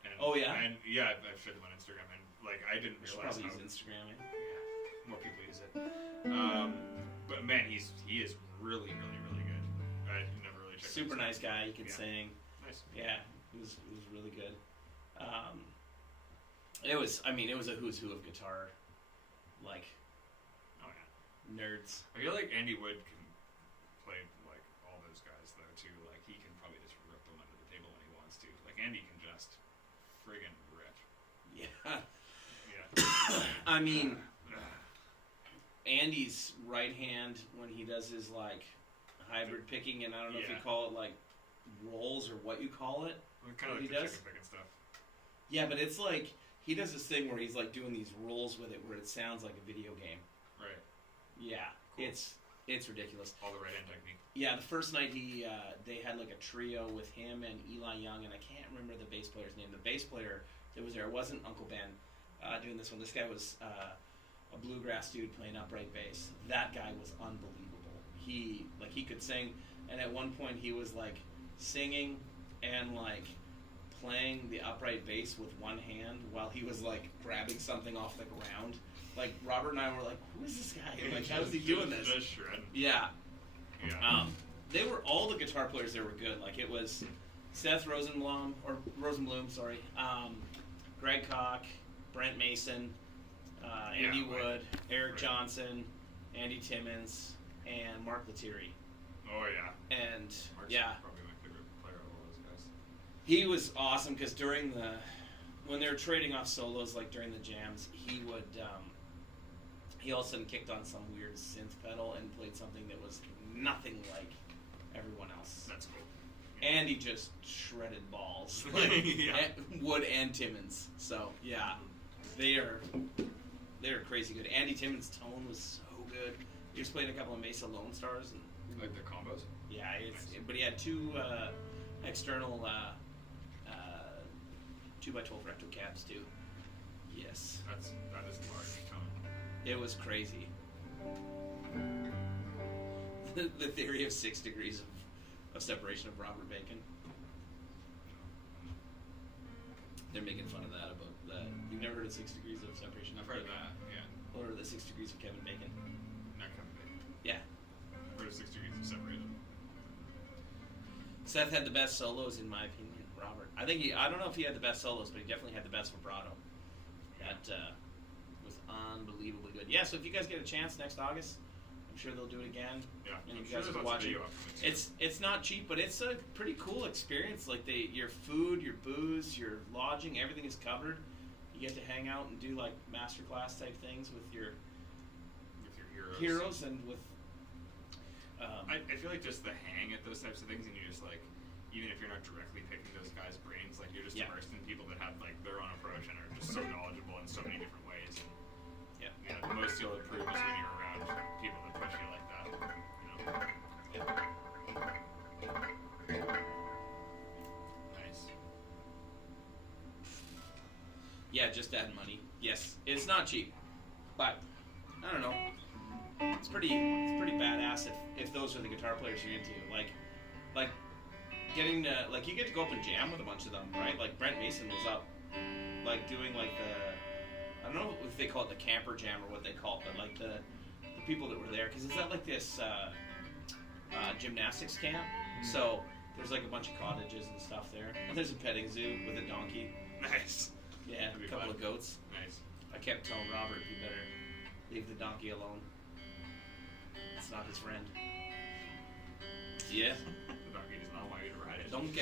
And, Oh, yeah? And yeah, I've shared them on Instagram, and like I didn't should realize probably how use Instagram. Eh? more people use it. But man, he is really good. I never really checked. Super out his nice stuff. guy. He could Yeah. sing. Nice. Yeah, it was really good. It was a who's who of guitar, like Oh yeah. nerds. I feel like Andy Wood can play like all those guys though too. Like he can probably just rip them under the table when he wants to. Like Andy can just friggin' rip. Yeah, Yeah. I mean, Andy's right hand when he does his like hybrid picking, and I don't know if you Yeah. call it like rolls or what you call it. Kind of He like the does? chicken picking stuff. Yeah, but it's like he does this thing where he's like doing these rolls with it, where it sounds like a video game. Right. Yeah, Cool. it's ridiculous. All the right hand technique. Yeah, the first night they had like a trio with him and Eli Young, and I can't remember the bass player's name. The bass player that was there wasn't Uncle Ben doing this one. This guy was a bluegrass dude playing upright bass. That guy was unbelievable. He could sing, and at one point he was like singing and like playing the upright bass with one hand while he was like grabbing something off the ground. Like Robert and I were like, "Who is this guy? And, like, how is he doing this?" Just shredding. Yeah. Yeah. They were all the guitar players there were good. Like it was Seth Rosenblum, sorry, Greg Koch, Brent Mason, Andy right. Wood, Eric Right. Johnson, Andy Timmons, and Mark Lettieri. Oh yeah. And Mark's yeah, probably my favorite player of all those guys. he was awesome because when they were trading off solos, like during the jams, he would he all of a sudden kicked on some weird synth pedal and played something that was nothing like everyone else. That's cool. And he just shredded balls, like Yeah. Wood and Timmons. So yeah, they're crazy good. Andy Timmons' tone was so good. He was playing a couple of Mesa Lone Stars, and Like the combos. yeah, but he had 2 external 2x12 recto cabs too. Yes, That is large tone. it was crazy. The theory of 6 degrees of separation of Robert Bacon. They're making fun of that about that. You've never heard of 6 degrees of separation? I've of heard Bacon? that. Yeah. Or the 6 degrees of Kevin Bacon? Not Kevin Bacon. Yeah. I've heard of 6 degrees of separation. Seth had the best solos in my opinion. Robert, I don't know if he had the best solos, but he definitely had the best vibrato. That was unbelievably good. Yeah, so if you guys get a chance next August, I'm sure they'll do it again. Yeah, And I'm you sure guys there's can lots watch of it. video of it. It's not cheap, but it's a pretty cool experience. Like your food, your booze, your lodging, everything is covered. You get to hang out and do like masterclass type things with your heroes and with. I feel like just the hang at those types of things, and you just like, even if you're not directly picking those guys' brains, like you're just Yeah. immersed in people that have like their own approach and are just so knowledgeable in so many different ways. And, Yeah. the most you'll improve is when you're around people that push you like that. You know. Nice. Yeah, just add money. Yes, it's not cheap, but I don't know. It's pretty badass if those are the guitar players you're into. Like getting to like you get to go up and jam with a bunch of them, right? Like Brent Mason was up, like doing like I don't know if they call it the camper jam or what they call it, but like the people that were there, because it's at like this gymnastics camp. So there's like a bunch of cottages and stuff there, and there's a petting zoo with a donkey. Nice. Yeah, That'd be a couple fun. of goats. Nice. I kept telling Robert he better leave the donkey alone. It's not his friend. Yeah, The donkey does not want you to ride it. donkey.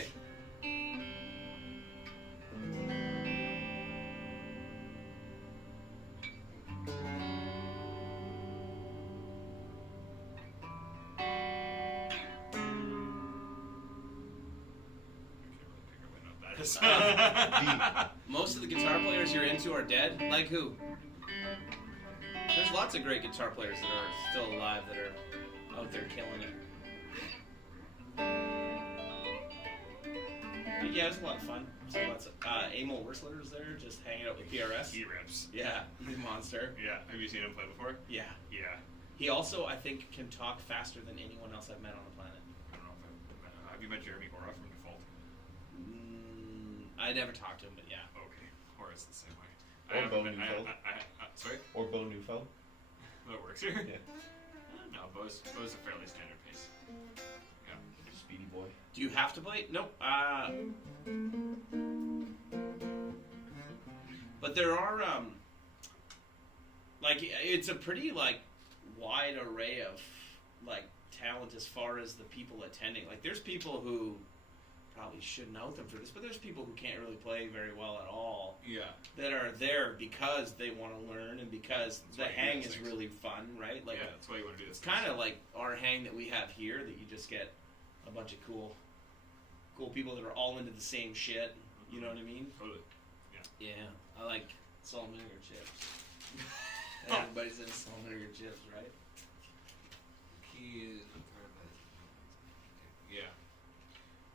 I can't really pick a window of that is. Most of the guitar players you're into are dead. Like who? There's lots of great guitar players that are still alive that are out there killing it. But yeah, it was a lot of fun. So lots of Emil Wursler was there, just hanging out with PRS. He rips. Yeah, he's a monster. Yeah. Have you seen him play before? Yeah. Yeah. He also, I think, can talk faster than anyone else I've met on the planet. I don't know if have you met Jeremy Hora from Default? I never talked to him, but yeah. Okay. Hora's the same way. Or Bo haven't Neufeld. Sorry? Or Bo Neufeld. That works here? Yeah. No, Bo's a fairly standard pace. Yeah. Speedy boy. Do you have to play? Nope. But there are, like, it's a pretty, like, wide array of, like, talent as far as the people attending. Like, there's people who probably shouldn't out them for this, but there's people who can't really play very well at all Yeah. that are there because they want to learn and because That's the why you do hang those is things. really fun, right? Like, Yeah, that's why you want to do this. it's kind of like our hang that we have here, that you just get a bunch of cool people that are all into the same shit. You know what I mean? Totally. Yeah, I like salt and vinegar chips. Everybody's into salt and vinegar chips, right? He is. Yeah.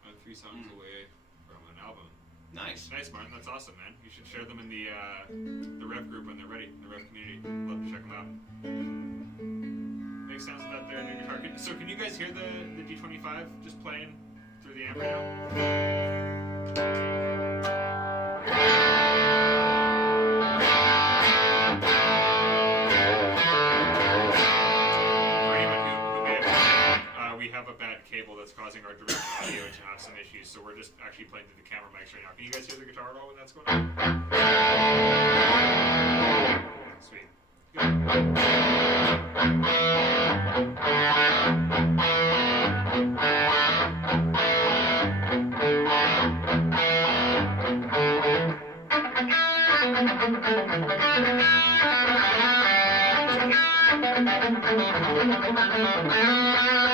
I'm 3 songs away from an album. Nice. Nice, Martin. That's awesome, man. You should share them in the Rev group when they're ready. The Rev community. Love to check them out. Makes sounds of that there in your guitar. So can you guys hear the D25 just playing through the amp right now? For anyone who may have we have a bad cable that's causing our direct audio to have some issues, so we're just actually playing through the camera mics right now. Can you guys hear the guitar at all when that's going on? Sweet.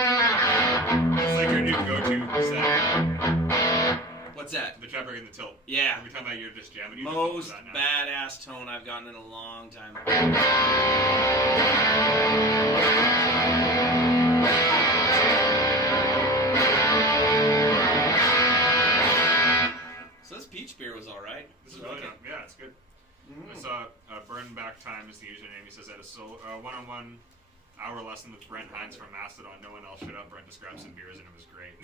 It's like your new go-to setting. What's that? The treble and the tilt. Yeah. Every time that you're just jamming, you default to Most that now. badass tone I've gotten in a long time. So this peach beer was alright. This is really not, yeah, it's good. I saw Burn Back Time is the username. He says at a one-on-one hour lesson with Brent Hines from Mastodon. No one else showed up. Brent just grabbed some beers and it was great.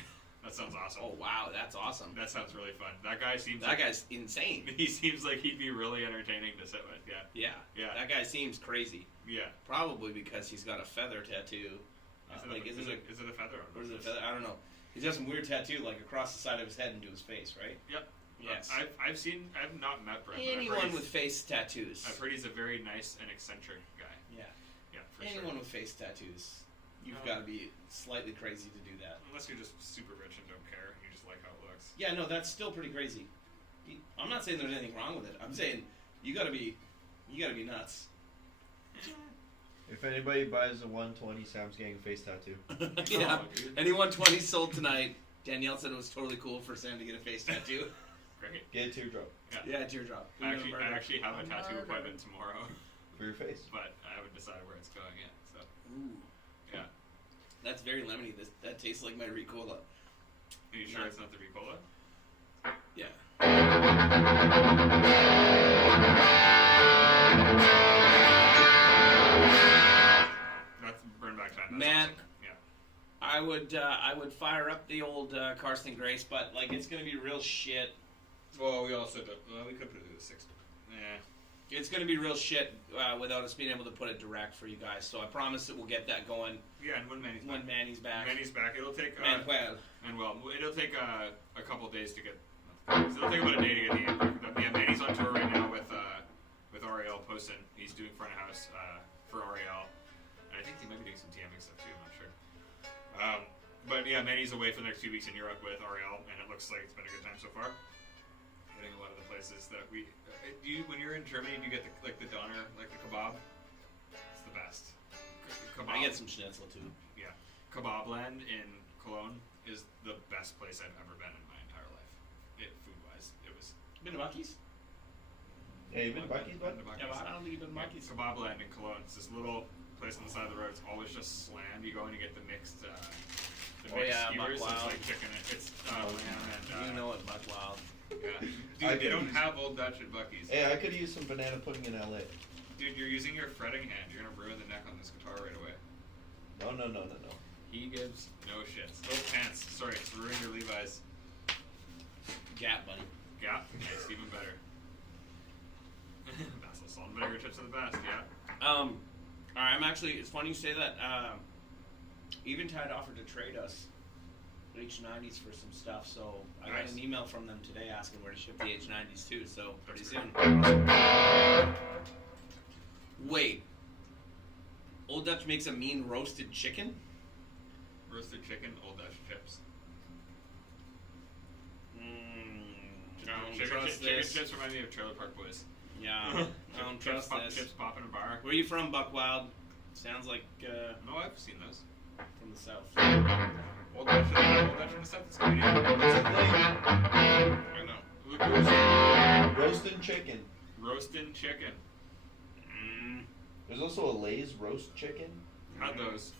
That sounds awesome. Oh wow, that's awesome. That sounds really fun. That guy seems That guy's insane. he seems like he'd be really entertaining to sit with. Yeah. Yeah. Yeah. That guy seems crazy. Yeah. Probably because he's got a feather tattoo. Is it a feather? Or is it a feather? I don't know. He's got some weird tattoo like across the side of his head into his face, right? Yep. Yes. I've not met Brent. but Anyone with face tattoos. I've heard he's a very nice and eccentric guy. Yeah. Yeah, for Anyone sure. with face tattoos. You've No. got to be slightly crazy to do that. Unless you're just super rich and don't care, and you just like how it looks. Yeah, no, that's still pretty crazy. I'm not saying there's anything wrong with it. I'm saying you gotta be nuts. If anybody buys a 120, Sam's getting a face tattoo. Yeah. Oh, dude. Any 120 sold tonight. Danielle said it was totally cool for Sam to get a face tattoo. Great. Get a teardrop Yeah, teardrop. I actually have a tattoo appointment tomorrow, for your face. but I haven't decided where it's going yet. So Ooh, yeah. that's very lemony. That tastes like my Ricola. Are you sure it's not the Ricola? Yeah. That's burn back time. That's Man. awesome. Yeah. I would fire up the old Karsten Grace, but like it's gonna be real shit. Well, we also do. Well, we could put it at 60. Yeah. It's gonna be real shit without us being able to put it direct for you guys. So I promise that we'll get that going Yeah, and when Manny's back. when Manny's back. Manny's back. It'll take. Manuel. It'll take a couple days to get. So it'll take about a day to get the input. But yeah, Manny's on tour right now with Ariel Posen. He's doing front of house for Ariel, and I think he might be doing some TMing stuff too. I'm not sure. But yeah, Manny's away for the next 2 weeks in Europe with Ariel, and it looks like it's been a good time so far. Hitting a lot of the places that we. Do you, when you're in Germany, do you get the doner, like the kebab? It's the best. Kebab. I get some schnitzel too. Yeah, Kebabland in Cologne is the best place I've ever been in my entire life. Food-wise, it was. Been to Buc-ee's? Hey, you been to Buc-ee's, bud? Been to Yeah, Buc-ee's. but I don't think you've been to Yeah, Buc-ee's. Kebabland in Cologne. It's this little place on the side of the road. It's always just slammed. You go and you get the mixed Oh, yeah, skewers. Buck It's Wild. like chicken. It's lamb and. You know it, Buck Wild. Yeah. I Dude, they could don't use- have Old Dutch at Buc-ee's. Hey, I could use some banana pudding in LA. Dude, you're using your fretting hand. You're gonna ruin the neck on this guitar right away. No. He gives no shits. Oh, pants. Sorry, it's ruined your Levi's. Gap, buddy. Gap. It's even better. Basil salt and vinegar chips are the best. Yeah. Alright, I'm actually, it's funny you say that. Eventide offered to trade us H90s for some stuff, so I got Nice. an email from them today asking where to ship the H90s too, so pretty That's soon. great. Wait. Old Dutch makes a mean roasted chicken? Roasted chicken, Old Dutch chips. I don't trust Chicken this. chips remind me of Trailer Park Boys. Yeah, I don't trust this. Chips pop in a bar. Where are you from, Buck Wild? Sounds like No, I've seen those. from the south. Old Dutch in the stuff that's Canadian. I know. Look, Roasted chicken. roasting chicken. There's also a Lay's roast chicken. Had those.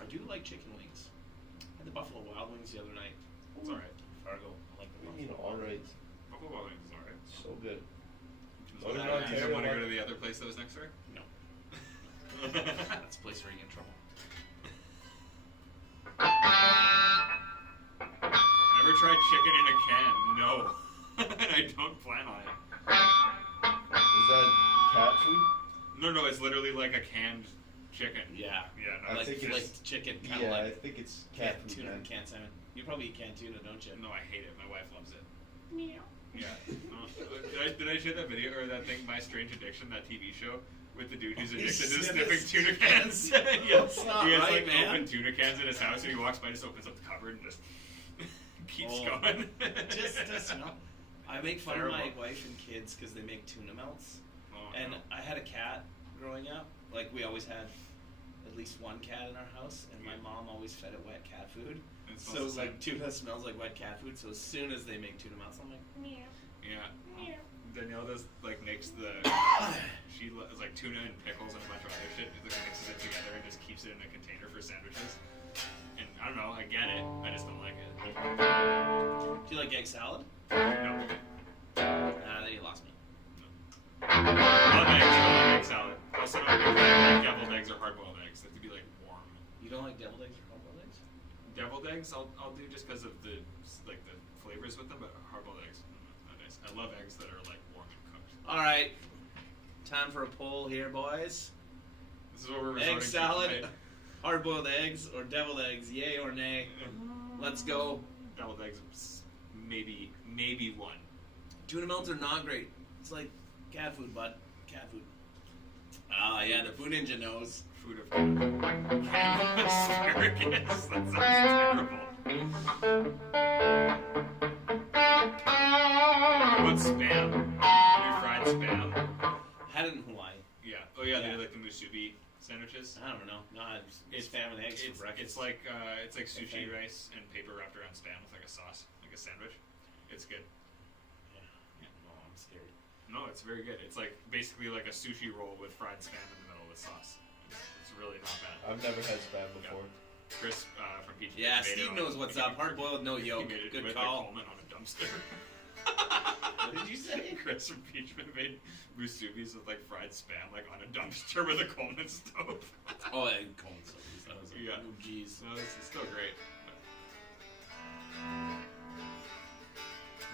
I do like chicken wings. I had the Buffalo Wild Wings the other night. It's alright. Fargo. I like the What do you mean, Buffalo. alright? Buffalo Wild Wings is alright. So good. You What just about want to go Ontario? to the other place that was next door? No. That's a place where you get in trouble. Ever tried chicken in a can? No. And I don't plan on it. Is that cat food? No, it's literally like a canned chicken. Yeah. Yeah, I no, Like think it's- flaked chicken, kind of Yeah, I like think it's cat canned food, tuna man. and canned salmon. You probably eat canned tuna, don't you? no, I hate it. My wife loves it. Yeah. Did I share that video or that thing, My Strange Addiction, that TV show with the dude who's addicted to sniffing tuna cans? Yeah. That's not He has right, like man. open tuna cans in his house, and he walks by, just opens up the cupboard, and just keeps Oh. going. Just smell. I make fun of my Terrible. wife and kids because they make tuna melts. Oh, And no. I had a cat growing up. Like, we always had at least one cat in our house, and my mom always fed it wet cat food. It So, smells the like, same. tuna smells like wet cat food, so as soon as they make tuna melts, I'm like, meow. Yeah. Danielle does makes the she is like tuna and pickles and a bunch of other shit. Like mixes it together and just keeps it in a container for sandwiches. And I don't know, I get it. I just don't like it. Do you like egg salad? No. Then you lost me. I love egg salad. Also, not a big fan of like deviled eggs or hard-boiled eggs. They have to be like warm. You don't like deviled eggs or hard-boiled eggs? Deviled eggs, I'll do just because of the flavors with them, but hard-boiled eggs, not nice. I love eggs that are like warm and cooked. All right, time for a poll here, boys. This is what we're resorting Egg to salad, tonight. hard-boiled eggs, or deviled eggs, yay or nay? Let's go. Deviled eggs maybe one. Tuna melts are not great. It's like cat food, bud. Cat food. Ah, yeah, the food ninja knows. Food of canned asparagus. That sounds terrible. What about spam? Have you fried spam? Had it in Hawaii. Yeah. Oh yeah, Yeah. they're like the musubi sandwiches. I don't know. No, it's spam and eggs for breakfast. It's like sushi rice and paper wrapped around spam with like a sauce, like a sandwich. It's good. Yeah. No, I'm scared. No, it's very good. It's like basically like a sushi roll with fried spam in the middle with sauce. It's really not bad. I've never had spam before. Chris from Peach. Yeah, made it Steve on- knows what's up. Hard boiled, no He yolk. made it Good with call. a Coleman on a dumpster. What did you say? Chris from Peachman made musubis with like fried spam like on a dumpster with a Coleman stove. Oh, and Coleman Sillies. That was like, Yeah. oh, jeez. No, it's still great.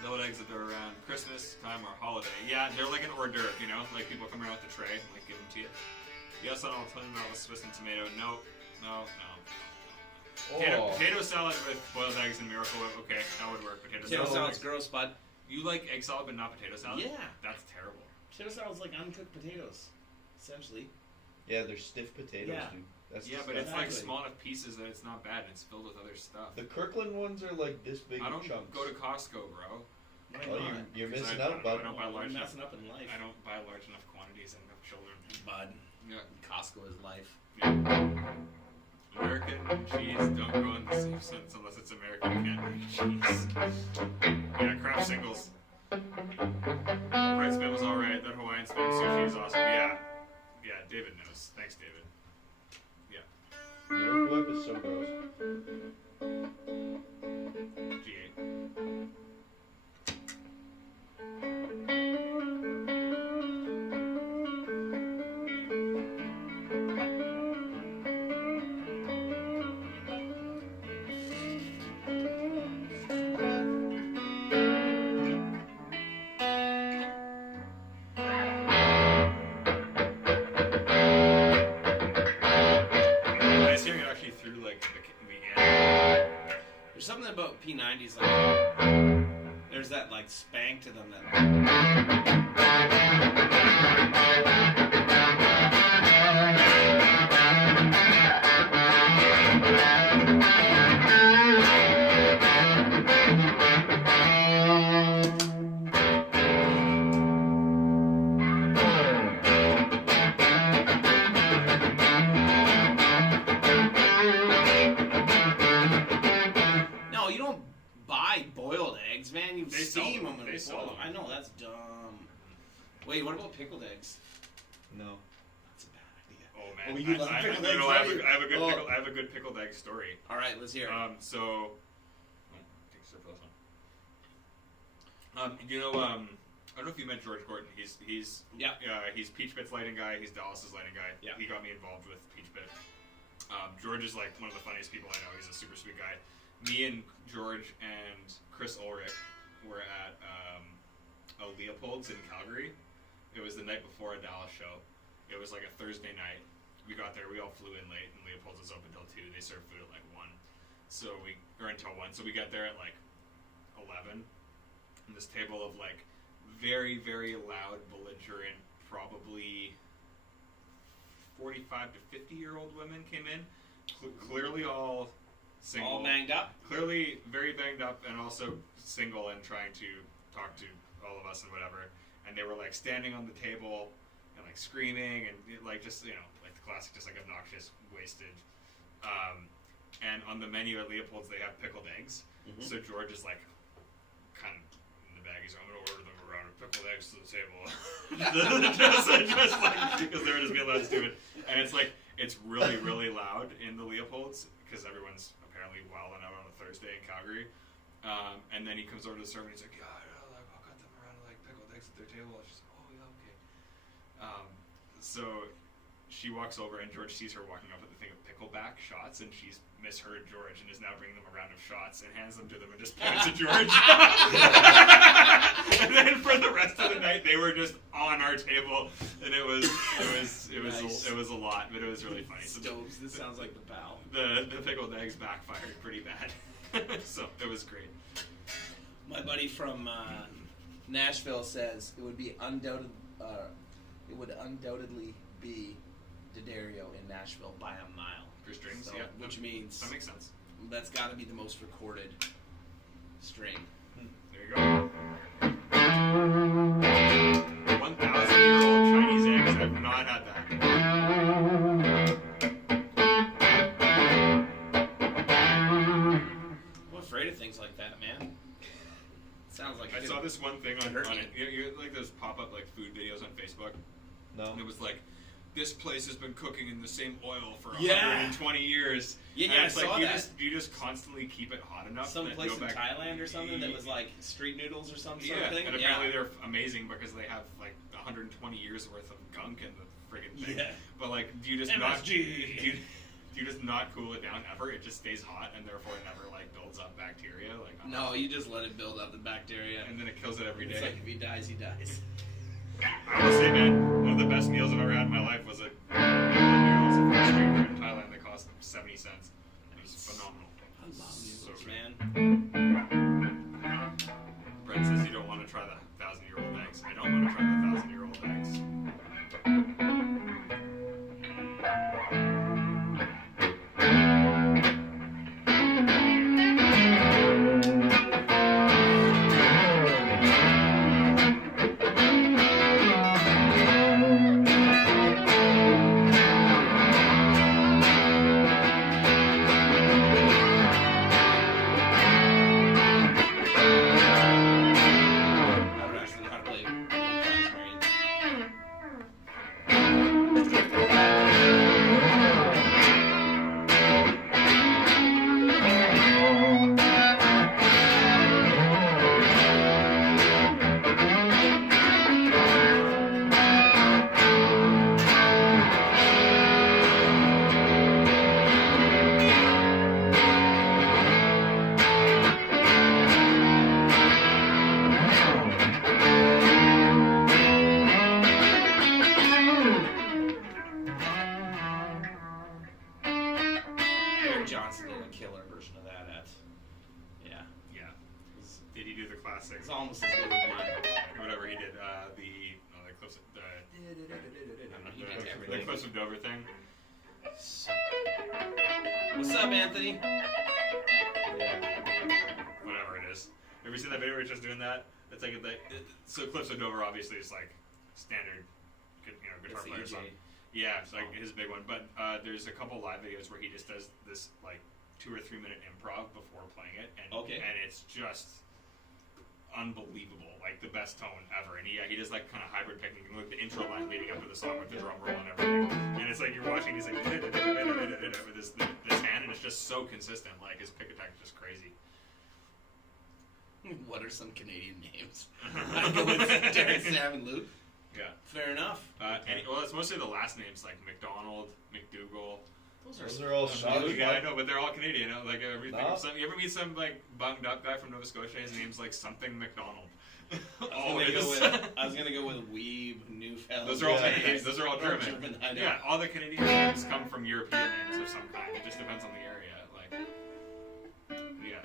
Deviled eggs if they're around Christmas time or holiday. Yeah, they're like an hors d'oeuvre, you know? Like people come around with a tray and like give them to you. Yes, on alternative with Swiss and tomato. No. Potato salad with boiled eggs and Miracle Whip. Okay, that would work. Potato Potato salad. salad's gross, bud. You like egg salad but not potato salad? Yeah. That's terrible. Potato salad's like uncooked potatoes, essentially. Yeah, they're stiff potatoes, Yeah. dude. That's Yeah, but it's disgusting. like Exactly. small enough pieces that it's not bad. It's filled with other stuff. The Kirkland ones are like this big I don't chunks. go to Costco, bro. Why Oh, not? you're Because missing I out, bud. don't buy large You're enough. messing up in life. I don't buy large enough quantities and have children. Bud. Yeah. Costco is life. American cheese don't go in the same sentence unless it's American candy cheese. Yeah, craft singles. Fried spam was alright. That Hawaiian spam sushi is awesome. Yeah, David knows. Thanks, David. Yeah. Miracle Whip is so gross. G8. Nice hearing it actually through like the end. There's something about P90s like there's that like spank to them that No, you don't buy boiled eggs, man. You They sell steam them. them They and sell boil them. them. I know that's dumb. Wait, what about pickled eggs? No. That's a bad idea. Oh man, Oh, you love pickled eggs, I don't you? have a good Oh. I have a good pickled egg story. All right, let's hear it. So, take a sip of this one. I don't know if you met George Gordon. He's Yeah. He's Peach Bit's lighting guy. He's Dallas's lighting guy. Yeah. He got me involved with Peach Bit. George is like one of the funniest people I know. He's a super sweet guy. Me and George and Chris Ulrich were at a Leopold's in Calgary. It was the night before a Dallas show. It was like a Thursday night. We got there. We all flew in late, and Leopold's was open till 2. They served food at like 1. Until 1. So we got there at like 11. And this table of like very, very loud, belligerent, probably 45 to 50-year-old women came in. Clearly all single. All banged up. Clearly very banged up and also single and trying to talk to all of us and whatever. And they were like standing on the table and like screaming and like just, like the classic, just like obnoxious, wasted. And on the menu at Leopold's, they have pickled eggs. Mhm. So George is like kind of in the bag. He's like, I'm going to order them around with pickled eggs to the table. just like, because they were just being loud and stupid. And it's like, it's really, really loud in the Leopold's because everyone's apparently wilding out on a Thursday in Calgary. And then he comes over to the server and he's like, yeah, I'll got them around like pickled eggs at their table. And she's like, oh, yeah, okay. So she walks over and George sees her walking up with the thing of pickleback shots and she's misheard George and is now bringing them a round of shots and hands them to them and just points at George. And then for the rest of the night they were just on our table and it was Nice. a lot, but it was really funny. So Stoves. This sounds like the pal. the pickled eggs backfired pretty bad. So it was great. My buddy from Nashville says it would undoubtedly be D'Addario in Nashville by a mile. For strings, So, yeah. which means That makes sense. that's got to be the most recorded string. There you go. 1,000-year-old Chinese eggs. I've not had that. I'm afraid of things like that, man. Sounds like I saw this one thing on hurt it. me. You like those pop-up like food videos on Facebook, No. and it was like, this place has been cooking in the same oil for Yeah. 120 years. Yeah, and yeah, it's I like saw you that. you just constantly keep it hot enough. Some that place go in back. Thailand or something that was like street noodles or some sort Yeah, of thing. and apparently they're amazing because they have like 120 years worth of gunk in the friggin' thing. Yeah. But like, do you just MSG. not? Do you just not cool it down ever? It just stays hot and therefore it never like builds up bacteria. Like No, you just let it build up the bacteria. and then it kills it every day. It's like if he dies, he dies. I will say, man, one of the best meals I've ever had in my life was a noodles at a street in Thailand that cost 70 cents. It was phenomenal. I love So noodles, good. man. Brett says you don't want to try the 1,000-year-old eggs. I don't want to try the 1,000-year-old eggs. I don't actually know how to play Transmarine. Eric Johnson did a killer version of that at. Yeah. Yeah. Did he do the classic? It's almost as good as mine. Whatever he did, the Cliffs of He did the everything. Cliffs of Dover thing. What's up, Anthony? Whatever it is. Have you seen that video where he's just doing that? It's like so Cliffs of Dover obviously is like standard, guitar It's the player EJ. song. Yeah, it's like his big one. But there's a couple live videos where he just does this like 2 or 3 minute improv before playing it, and it's just unbelievable, like the best tone ever. And he does like kind of hybrid technique, like the intro line leading up to the song with the drum roll and everything. And it's like you're watching, he's like with this hand, and it's just so consistent. Like his pick attack is just crazy. What are some Canadian names? I go with Derek, Sam, and Luke. Yeah. Fair enough. Well, it's mostly the last names like McDonald, McDougal. Those are all Scottish. Yeah, I know, but they're all Canadian. Like everything. No. You ever meet some like bunged up guy from Nova Scotia? His name's like something McDonald. I was gonna go with Weeb, Newfoundland. Those are all Yeah. Canadian. Those are all German. I know. Yeah, all the Canadian names come from European names of some kind. It just depends on the area. Like, yeah.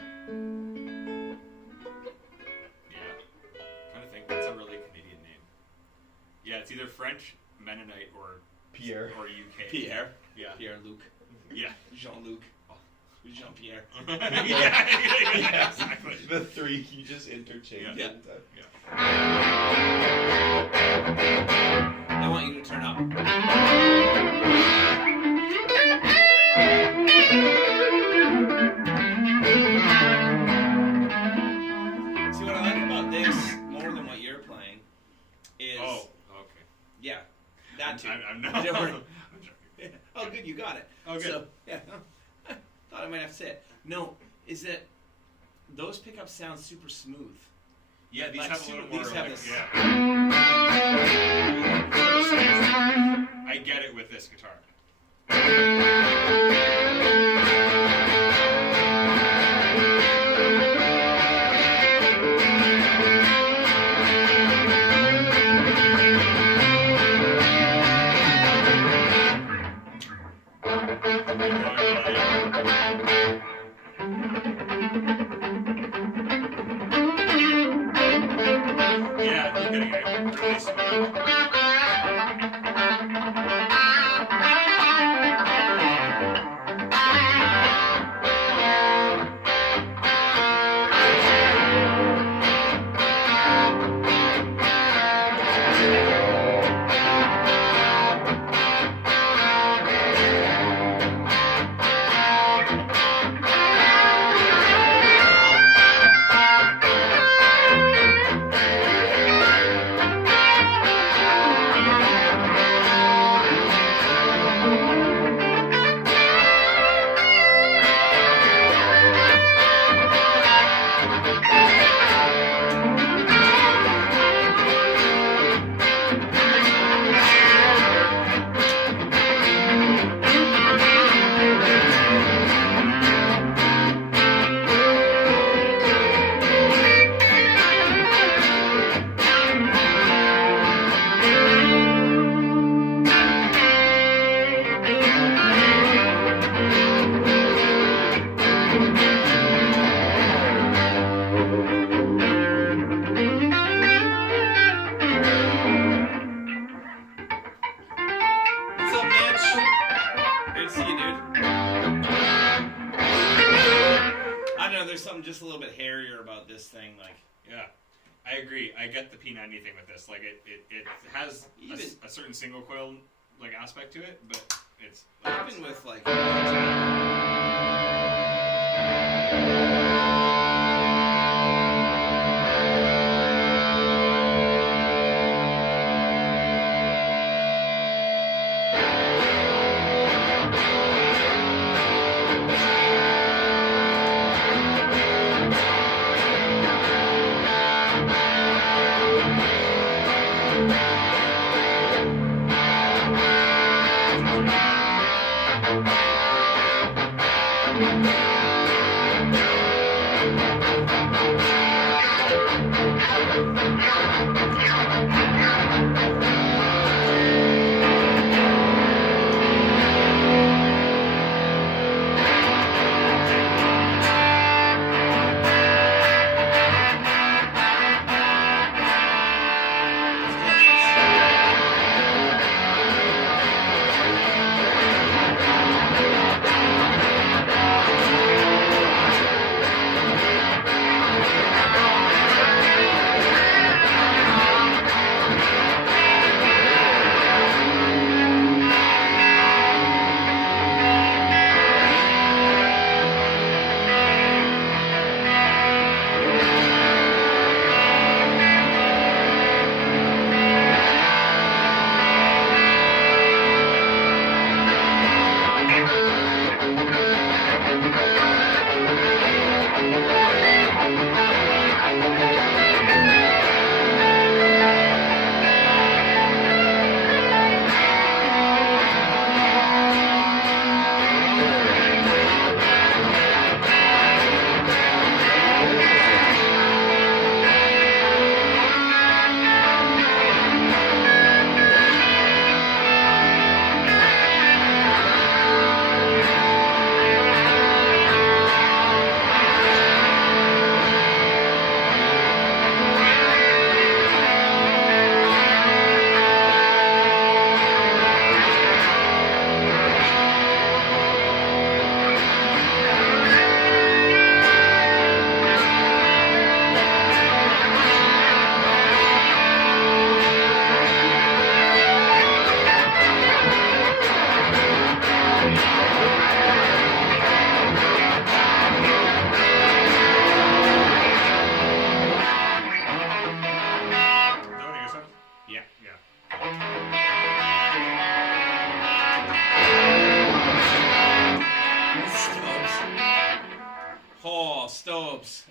Trying to think, what's a really Canadian name? Yeah, it's either French, Mennonite, or Pierre. or UK. Pierre. Yeah. Pierre-Luc. Yeah. Jean-Luc. Jean-Pierre. yeah, exactly. The three you just interchange. Yeah. all the time. I want you to turn up. See, what I like about this more than what you're playing is... Oh, okay. Yeah, that too. I'm not. Don't worry. I'm joking. Oh, good, you got it. Oh, good. So, yeah, I thought I might have to say it. No, is that those pickups sound super smooth. Yeah, these Like, have a little these more. have Like, this- yeah. I get it with this guitar. something just a little bit hairier about this thing. Like, Yeah, I agree. I get the P90 thing with this. Like, it has a certain single coil like aspect to it, but it's even with like.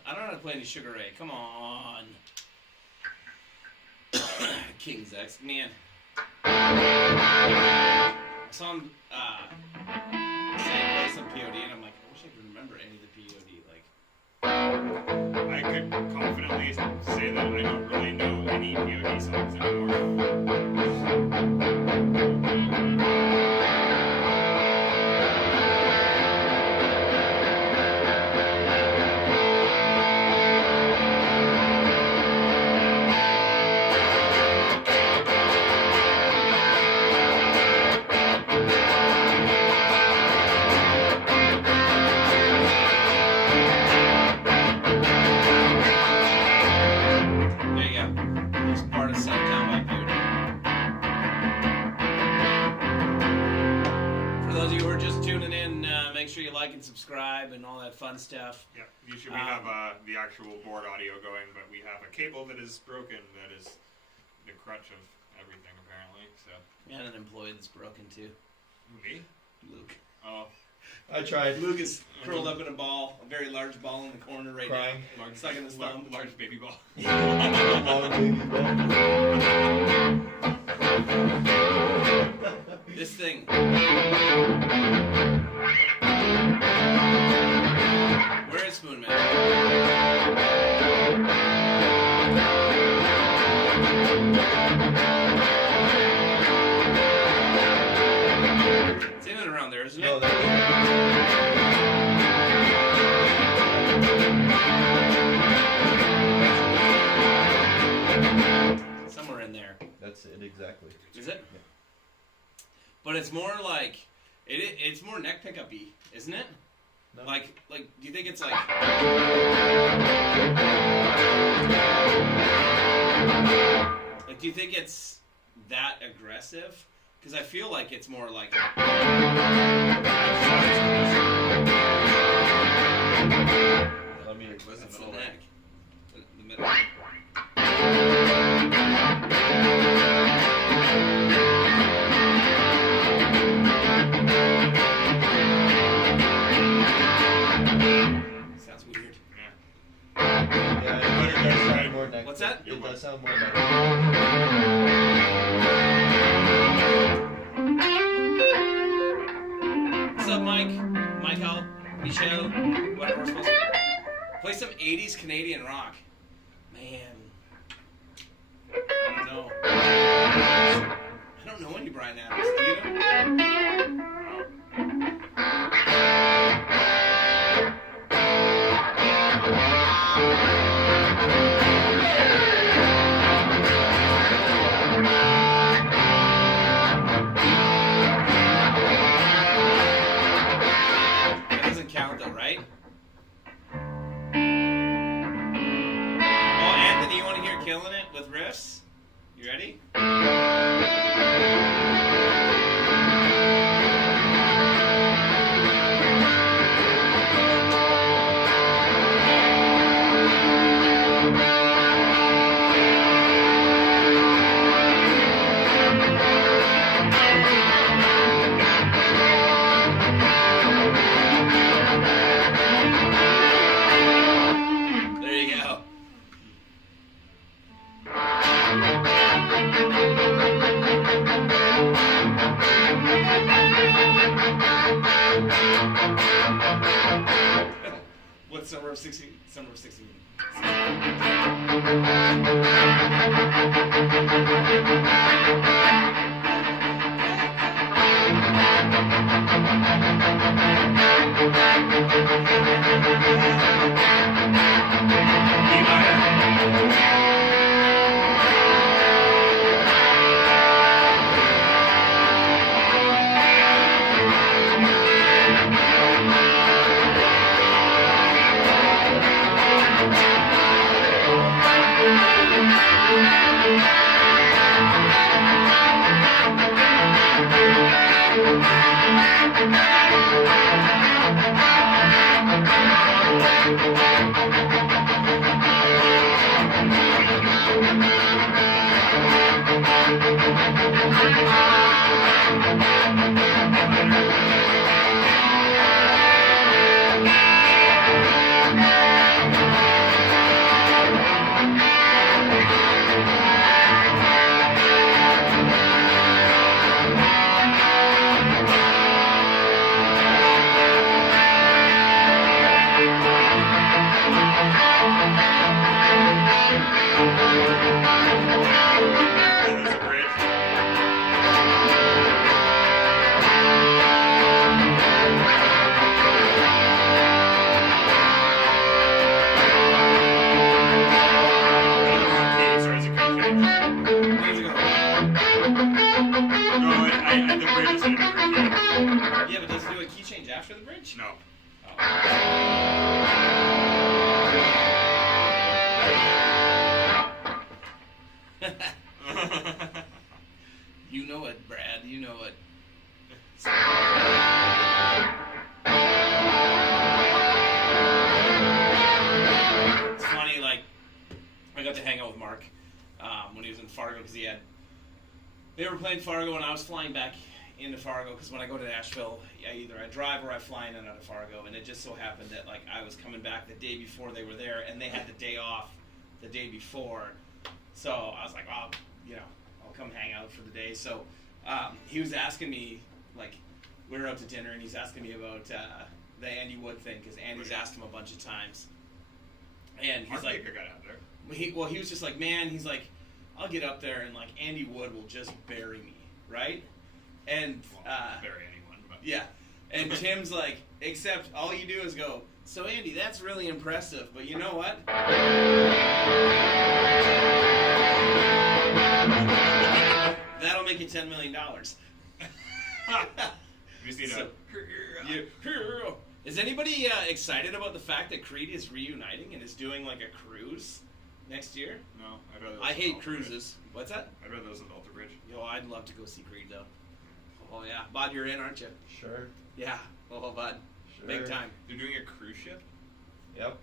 I don't know how to play any Sugar Ray. Come on. King's X. Man. I saw him play some POD, and I'm like, I wish I could remember any of the POD. Like, I could confidently say that I don't really know any POD songs anymore. Like and subscribe and all that fun stuff. Yeah, usually we have the actual board audio going, but we have a cable that is broken that is the crutch of everything apparently. So and an employee that's broken too. Me? Luke. Oh, I tried. Luke is curled up in a ball, a very large ball in the corner right Crying. now. Stuck in his thumb. Large baby ball. Long baby ball. This thing. Where is Spoon Man? It's in and around there, isn't it? No, somewhere in there. that's it exactly. Is it? Yeah. But it's more like it's more neck pickup-y, isn't it? No. Like, do you think it's like? Like, do you think it's that aggressive? Because I feel like it's more like. Let me. What's the That's the middle neck. way? The middle. Sounds weird. Yeah, it does sound more neck. What's that? It does sound more neck. What's up, Mike? Michael, Michelle, whatever we're supposed to play some 80s Canadian rock. Man. I don't know. I don't know any Bryan Adams. Do you know? That doesn't count though, right? Oh, Anthony, you want to hear Killing It with riffs? You ready? There you go. What's Summer of 16? Summer of 16. There's a bridge. Sorry, is it good change? Where's it going? No, the bridge is in a different key. Yeah, but does it do a key change after the bridge? No. You know it, Brad. You know it. It's funny, like, I got to hang out with Mark when he was in Fargo because they were playing Fargo and I was flying back into Fargo because when I go to Nashville, either I drive or I fly in and out of Fargo, and it just so happened that like I was coming back the day before they were there and they had the day off the day before, so I was like, oh, you know, I'll come hang out for the day. So he was asking me, like, we were out to dinner and he's asking me about the Andy Wood thing because Andy's asked him a bunch of times, and he's Mark like, Baker got out there. he was just like, man, he's like, I'll get up there and like Andy Wood will just bury me, right? And Bury anyone, but yeah, and Tim's like, except all you do is go, so Andy, that's really impressive, but you know what? That'll make you $10 million. you just need So- Is anybody excited about the fact that Creed is reuniting and is doing like a cruise next year? No, I'd rather. I hate Alter cruises. What's that? Bridge. I'd rather those than Alter Bridge. Yo, I'd love to go see Creed though. Oh yeah, Bud, you're in, aren't you? Sure. Yeah. Oh, Bud, Sure. big time. They're doing a cruise ship. Yep.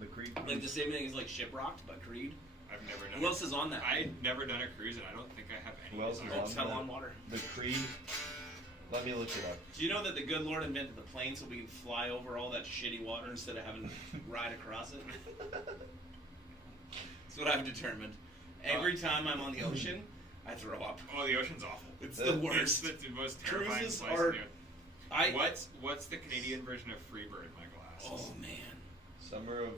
The Creed. Like the same thing as like Shiprocked, but Creed. I've never done. Who else is on that? I've never done a cruise, and I don't think I have any. Who else is desire. on It's hell that? on water. The Creed. Let me look it up. Do you know that the good Lord invented the plane so we can fly over all that shitty water instead of having to ride across it? That's what I've determined. Every time I'm on the ocean, I throw up. Oh, the ocean's awful. It's the worst. It's the most terrifying Cruises place are- in the What's the Canadian version of Freebird, my glass? Oh man. Summer of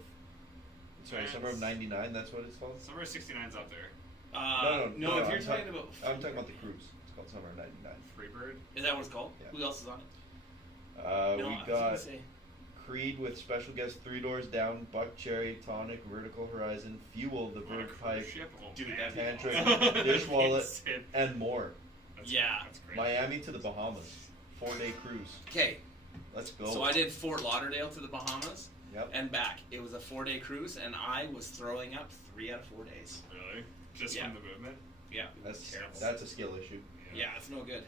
'99. That's what it's called. Summer of '69's up there. No, if you're I'm talking about, I'm talking about the cruise. It's called Summer of '99. Freebird. is that what it's called? Yeah. Who else is on it? No, I We was gonna got say. Creed with special guest Three Doors Down, Buck Cherry, Tonic, Vertical Horizon, Fuel, The On a Verge cruise Pipe, ship? Oh, Dude, man. that'd be Tantric, Dish Wallet, Insane. and more. Yeah. That's great. Miami to the Bahamas, 4-day cruise. Okay, Let's go. so I did Fort Lauderdale to the Bahamas Yep. and back. It was a 4-day cruise, and I was throwing up 3 out of 4 days. Really? Just Yeah. from the movement? Yeah, That's terrible. that's a skill issue. Yeah, it's no good.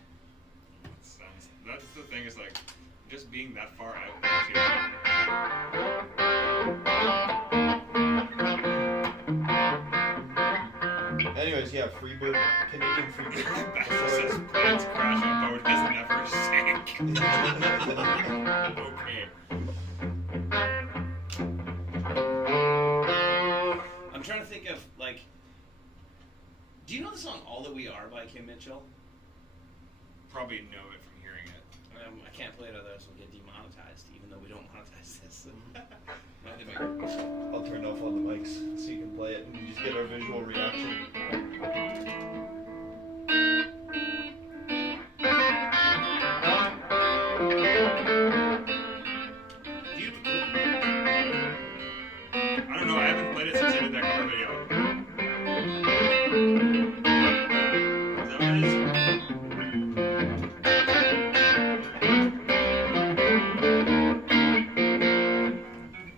That's the thing is like, just being that far out. Anyways, yeah, Freebird, Canadian Freebird. That just says planes crash on boat has never sank. Okay. I'm trying to think of, like, do you know the song All That We Are by Kim Mitchell? Probably know it from hearing it. I can't play it otherwise we'll get demonetized, even though we don't monetize this. I think we- I'll turn off all the mics so you can play it and you just get our visual reaction. Do you- I don't know, I haven't played it since I did that cover video. Is that what it is?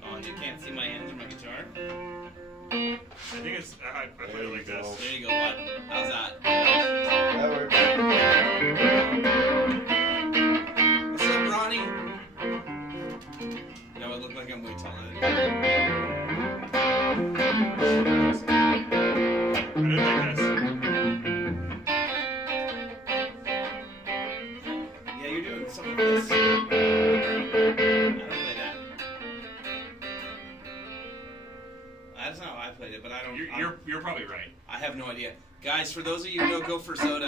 Oh, you can't see my hands or my guitar? I think it's, I played it like this. There you go, bud. How's that? That works. What's up, Ronnie? No, I look like I'm way taller than you. I did like this. Yeah, you're doing some of this. I don't play that. That's not how I played it, but I don't. You're probably right. I have no idea. Guys, for those of you who know Go for Soda,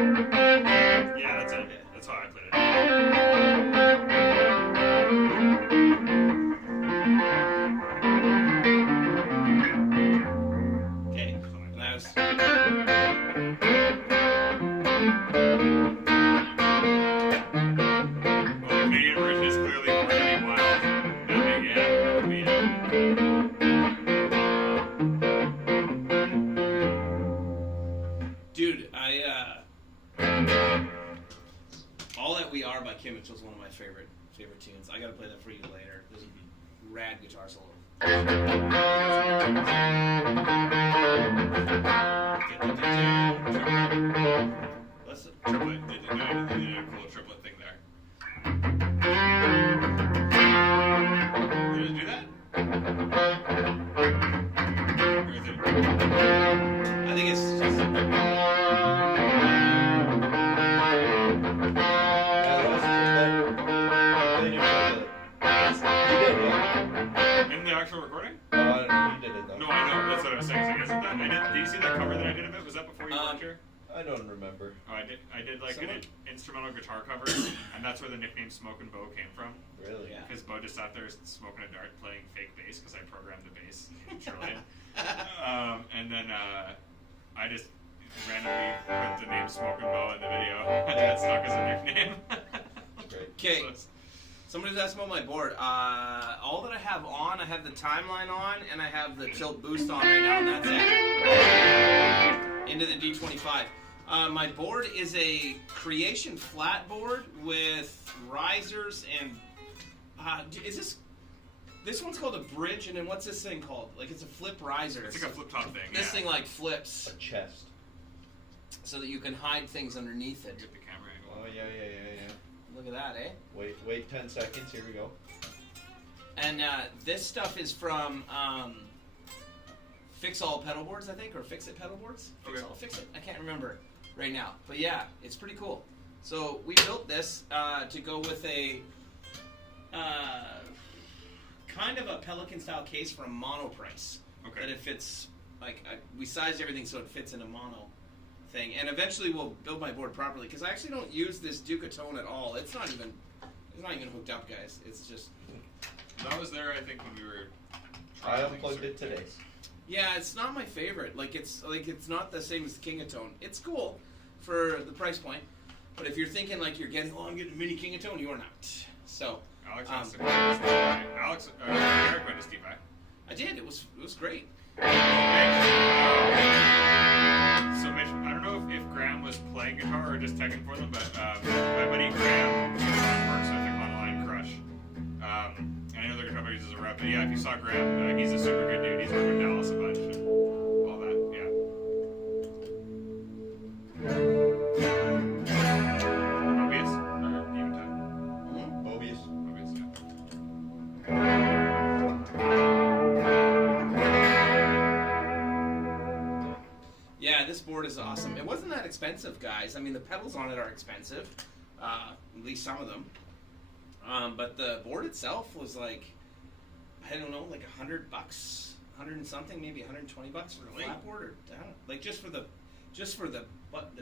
Yeah, that's it. That's how I played it. okay, and I was. Well, the Canadian version is clearly more than wild. That would be it. Dude, All That We Are by Kim Mitchell is one of my favorite tunes. I gotta play that for you later. There's a rad guitar solo. Listen. Triplet. They did a cool triplet thing there. Did it do that? Or is it? I think it's just. Yeah, that was played your triplet. You did, yeah. In the actual recording? You did it though. No, I know. That's what I was saying. Like, isn't that? Did you see that cover that I did of it? Was that before you worked here? I don't remember. Oh, I did like Someone- an instrumental guitar cover, and that's where the nickname Smoke and Bo came from. Really? Yeah. Because Bo just sat there smoking a dart playing fake bass because I programmed the bass in Trillion. And then I just randomly put the name Smoke and Bo in the video, and that stuck as a nickname. Great. Okay. Somebody's asking about my board. All that I have on, I have the timeline on, and I have the tilt boost on right now, and that's it. Into the D25. My board is a creation flat board with risers and this one's called a bridge, and then what's this thing called? Like it's a flip riser. It's like a flip top thing. This thing like flips A chest. so that you can hide things underneath it. Get the camera angle. Oh, yeah. Look at that, eh? Wait 10 seconds. Here we go. And this stuff is from Fix All pedal boards, I think, or Fix It pedal boards. Fix It. I can't remember right now, but yeah, it's pretty cool. So we built this to go with a kind of a Pelican style case for a mono price. Okay. That it fits like we sized everything so it fits in a mono thing, and eventually we'll build my board properly because I actually don't use this Ducatone at all. It's not even hooked up, guys. It's just. That was there, I think, when we were. I unplugged it today. Yeah, it's not my favorite. It's not the same as the Kingatone. It's cool for the price point, but if you're thinking like you're getting, I'm getting a mini Kingatone, you are not. So. Alex wants to go to Eric went to Steve Vai. I did. It was great. So Mitch, I don't know if Graham was playing guitar or just teching for them, but my buddy Graham works with him on Line Crush. And I know they're guitar players as a rep, but yeah, if you saw Graham, he's a super good dude. He's worked with Dallas a bunch and all that, yeah. Mobius? Or even time? Mobius. Mobius, yeah. Yeah, this board is awesome. It wasn't that expensive, guys. I mean, the pedals on it are expensive, at least some of them. But the board itself was like, I don't know, like $100, 100 and something, maybe $120 for a flat board, or I don't know, like just for the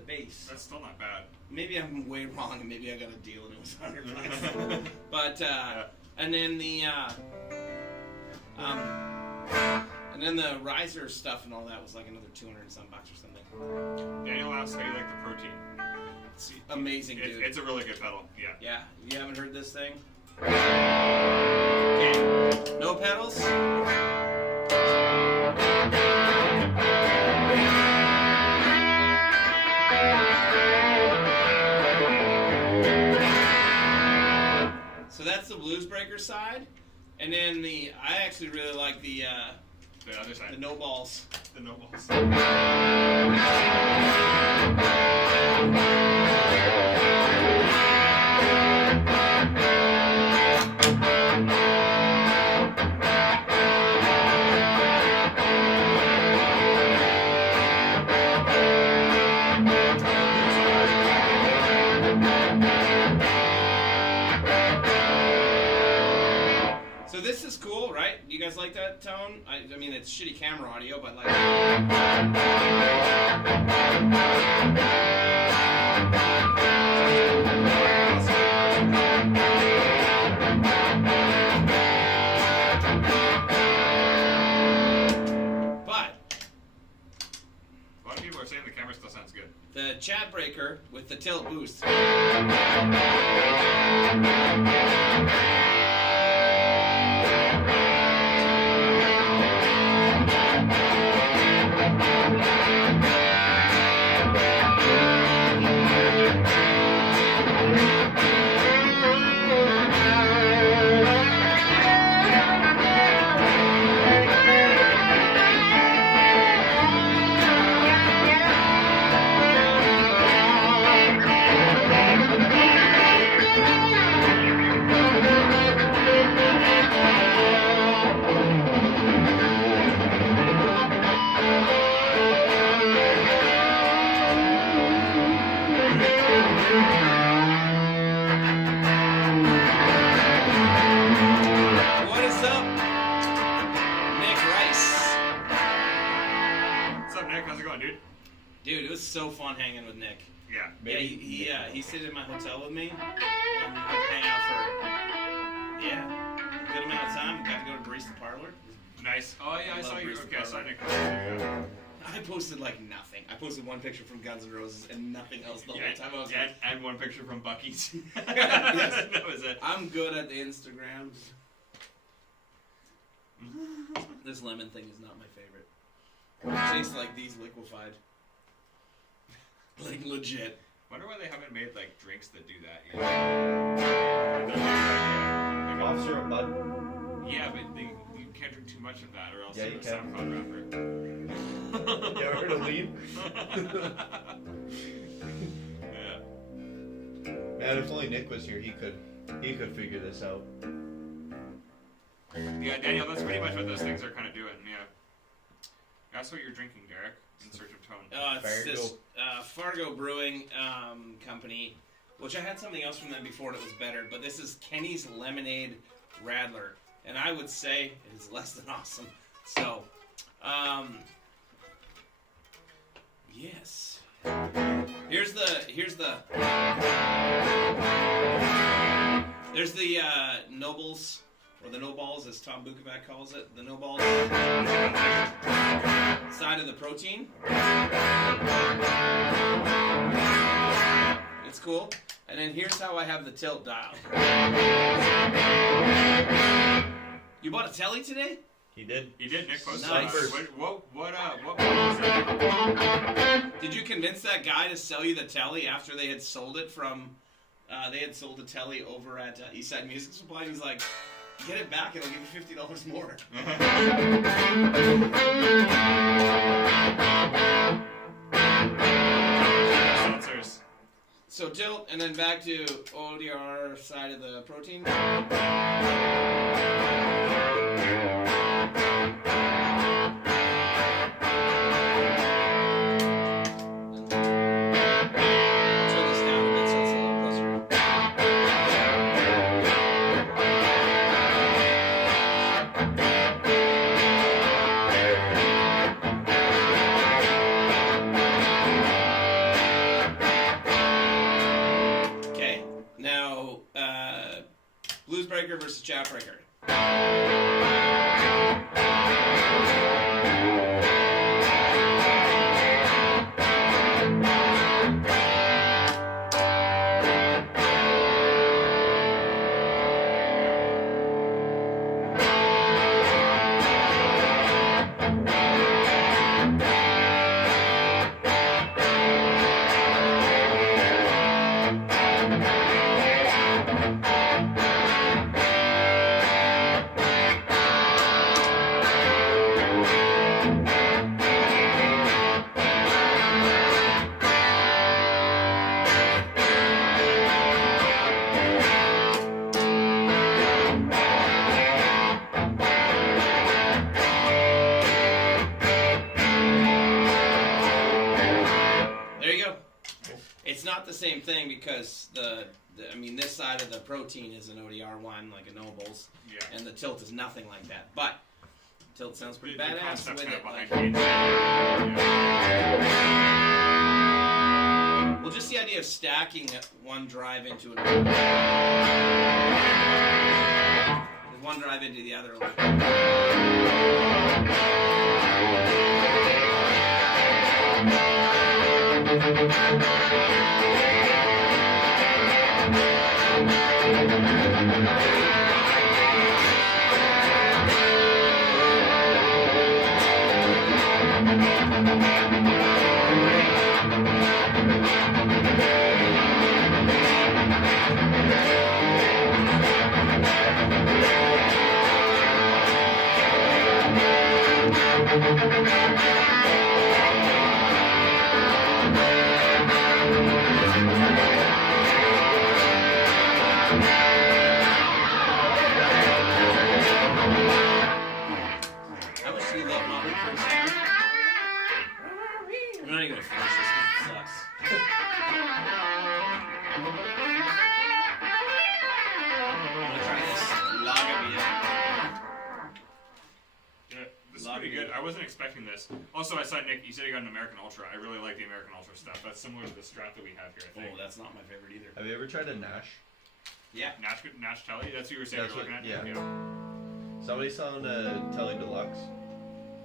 base. That's still not bad. Maybe I'm way wrong, and maybe I got a deal and it was $100. But and then the riser stuff and all that was like another $200 and some bucks or something. Daniel asked how you like the protein. It's amazing, dude. It's a really good pedal, yeah. Yeah, you haven't heard this thing? Okay, no pedals. So that's the Blues Breaker side, and then I actually really like the other side. the no balls. The no balls. So this is cool, right? You guys like that tone? I mean, it's shitty camera audio, but like. But A lot of people are saying the camera still sounds good. the chat breaker with the tilt boost. What is up, Nick Rice? What's up, Nick? How's it going, dude? Dude, it was so fun hanging with Nick. Yeah. Yeah, he stayed in my hotel with me, and we got to hang out for a good amount of time. We got to go to Barista Parlor. Nice. Oh, yeah, I Love saw you. Bruce Okay, I saw Parlor. Nick. Yeah. I posted like nothing. I posted one picture from Guns N' Roses and nothing else the whole time. I was like, and one picture from Bucky's. Yes. That was it. I'm good at the Instagrams. This lemon thing is not my favorite. It tastes like these liquefied. Like legit. Wonder why they haven't made like drinks that do that yet. Cough syrup, bud. Yeah, but you can't drink too much of that, or else Yeah, it's you a can. SoundCloud rapper. You ever heard of lean? Yeah. Man, if only Nick was here, he could figure this out. Yeah, Daniel, that's pretty much what those things are kind of doing. Yeah. That's what you're drinking, Derek. In search of tone. It's this Fargo Brewing company, which I had something else from them before and it was better, but this is Kenny's Lemonade Radler, and I would say it is less than awesome. So, yes. Here's the Nobles, or the No Balls, as Tom Bukovac calls it, the No Balls side of the protein. It's cool. And then here's how I have the tilt dial. You bought a telly today? He did. He did. Nick posted Nice. that. What was that? Did you convince that guy to sell you the telly after they had sold it from? They had sold the telly over at Eastside Music Supply. And he's like, "Get it back. It'll give you $50 more." Sensors. So tilt, and then back to ODR side of the protein. Turn this down a bit so it's a little closer. Okay, now Blues Breaker versus Chat Breaker. There you go. It's not the same thing because this side of the protein is an ODR one, like a Nobles, Yeah. and the tilt is nothing like that. But tilt sounds pretty The badass concept's with kind of it. behind Like, yeah. well, just the idea of stacking one drive into another. One drive into the other. How much do you love Motley Crue sound? I'm not even gonna finish this because it sucks. I'm gonna try this lager beer. Yeah, this is pretty good. I wasn't expecting this. Also, I saw Nick. You said you got an American Ultra. I really like the American Ultra stuff. That's similar to the Strat that we have here. I think. Oh, that's not my favorite either. Have you ever tried a Nash? Yeah. Nash Telly. That's what you were saying. That's You're what- looking at. yeah. Somebody's selling a Telly Deluxe.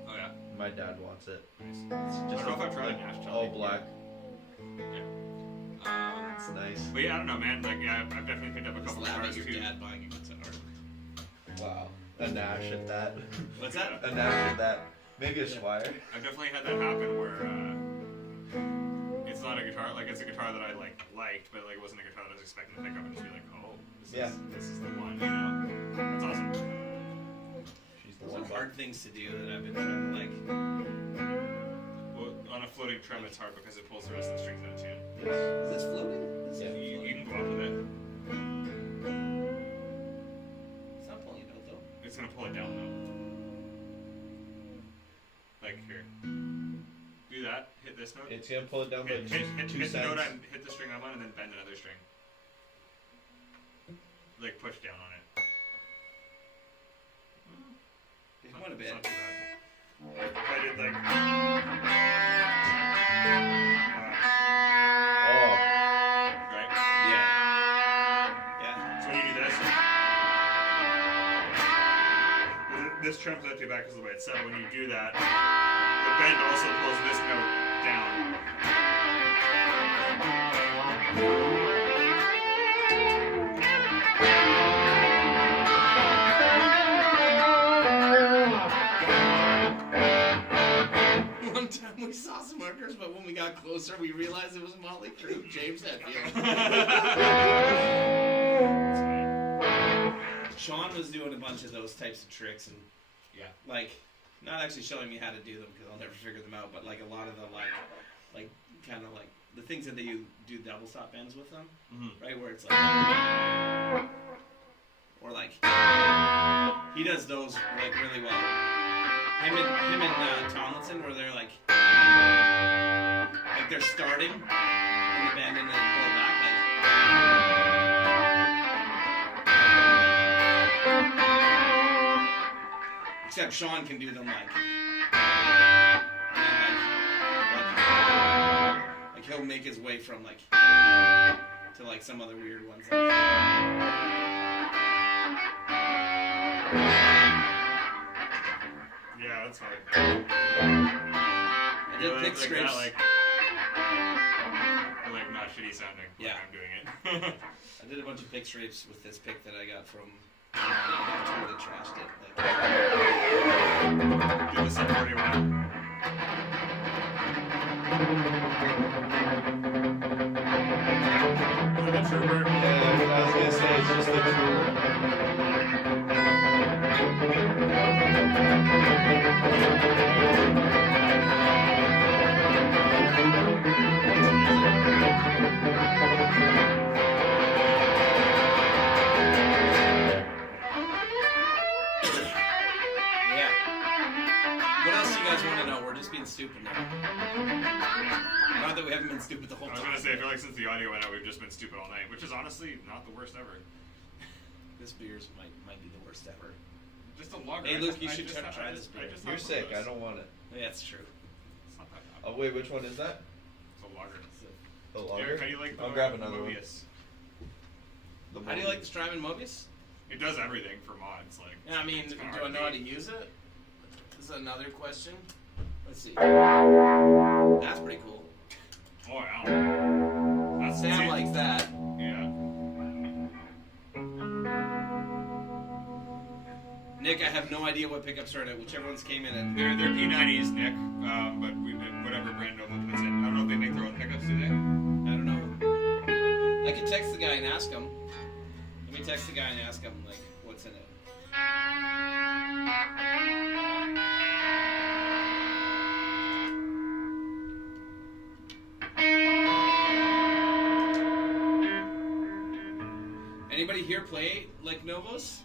Oh yeah. My dad wants it. Nice. It's I don't know if I've tried a Nash Telly. all black. It's nice. But yeah, I don't know, man. Like, yeah, I've definitely picked up a Just couple laughing guitars at too. your dad buying a guitar. Wow. A Nash at that. What's that? A Nash at that. Maybe a Squire. I've definitely had that happen where it's not a guitar, like it's a guitar that I liked, but like it wasn't a guitar that I was expecting to pick up and just be like, oh, this is the one, you know? That's awesome. She's the Those one. are hard things to do that I've been trying to like. Well, on a floating trem, it's hard because it pulls the rest of the strings out of tune. Yes. Is this floating? This Yeah. isn't You floating. can go up with it. It's not pulling it out though. It's gonna pull it down though. Like here. Do that. Hit this note. It's gonna pull it down by Hit two the cents. note on, hit the string I'm on, and then bend another string. Like push down on it. It went a It's bit. not too bad. If I did like. Oh. Right? Yeah. Yeah. So when you do this trem's not too bad because of the way it's set. When you do that, the bend also pulls this note down. One time we saw some markers, but when we got closer, we realized it was Motley Crue, James Hetfield. Sean was doing a bunch of those types of tricks, and Yeah. like not actually showing me how to do them because I'll never figure them out, but like a lot of the like kind of like the things that they do double stop bends with them, right? Where it's like, or like he does those like really well. Him and Tomlinson, where they're like they're starting in the bend and then pull back like. Except Sean can do them like he'll make his way from like to like some other weird ones. Like, Yeah, that's hard. I did pick scrapes. Like not shitty sounding. Yeah. I'm doing it. I did a bunch of pick scrapes with this pick that I got from. I totally trashed it. Like, Do the 741. Is it a trooper? Yeah, I was gonna say it's just the yeah. What else do you guys want to know? We're just being stupid now. Not that we haven't been stupid the whole I was time. gonna say, I feel like since the audio went out, we've just been stupid all night, which is honestly not the worst ever. This beer's might be the worst ever. Just a lager. Hey, I Luke, just- you I should just- try I this just- beer. I just You're had one sick. of I those. don't want it. Yeah, it's true. It's not that bad. Oh wait, which one is that? It's a lager. The Eric, lager? how do you like the I'll grab another one. Mobius? How do you like the Strymon Mobius? It does everything for mods. Like, Yeah, I mean, it's do kinda I hard know to how to beat. use it? This is another question. Let's see. That's pretty cool. Oh wow. That's Sam likes that. Yeah. Nick, I have no idea what pickups are in it. Whichever ones came in it. They're P90s, Nick. But we whatever brand Novo puts in. I don't know if they make their own pickups, do they? I don't know. I could text the guy and ask him. Let me text the guy and ask him, like, what's in it. Anybody here play like Novos?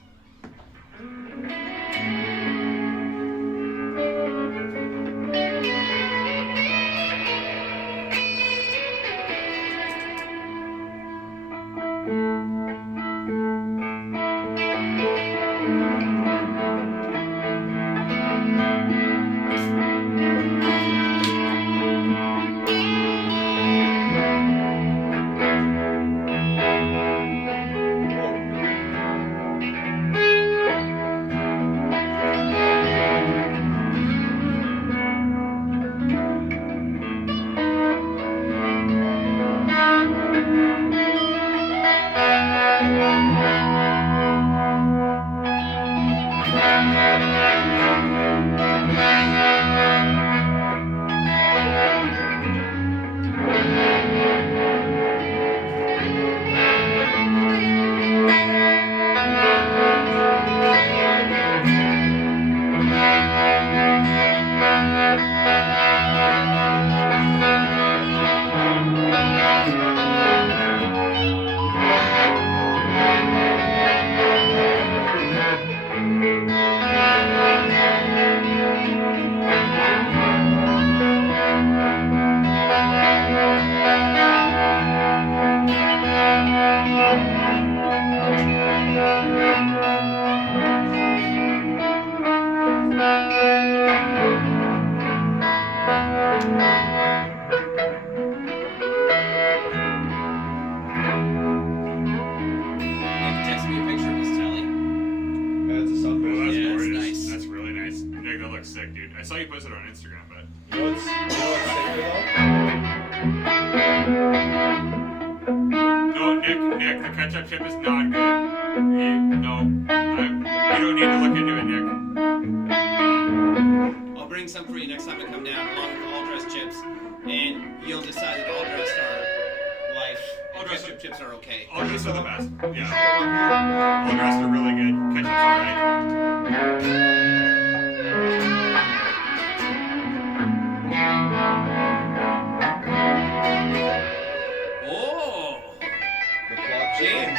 Text me a picture of his telly. That's a Oh, sunburst. that's Yeah, it's gorgeous. nice. That's really nice. Nick, that looks sick, dude. I saw you post it on Instagram, but You know what's sicker no, Nick, the ketchup chip is not good. You don't need to look into it, Nick. I'll bring some for you next time I come down, along with all dressed chips, and you'll decide that all dressed are life. All And dressed ketchup chips are okay. All dressed are the best. though? Yeah. All dressed are really good. Ketchup's alright. Oh, The plot James.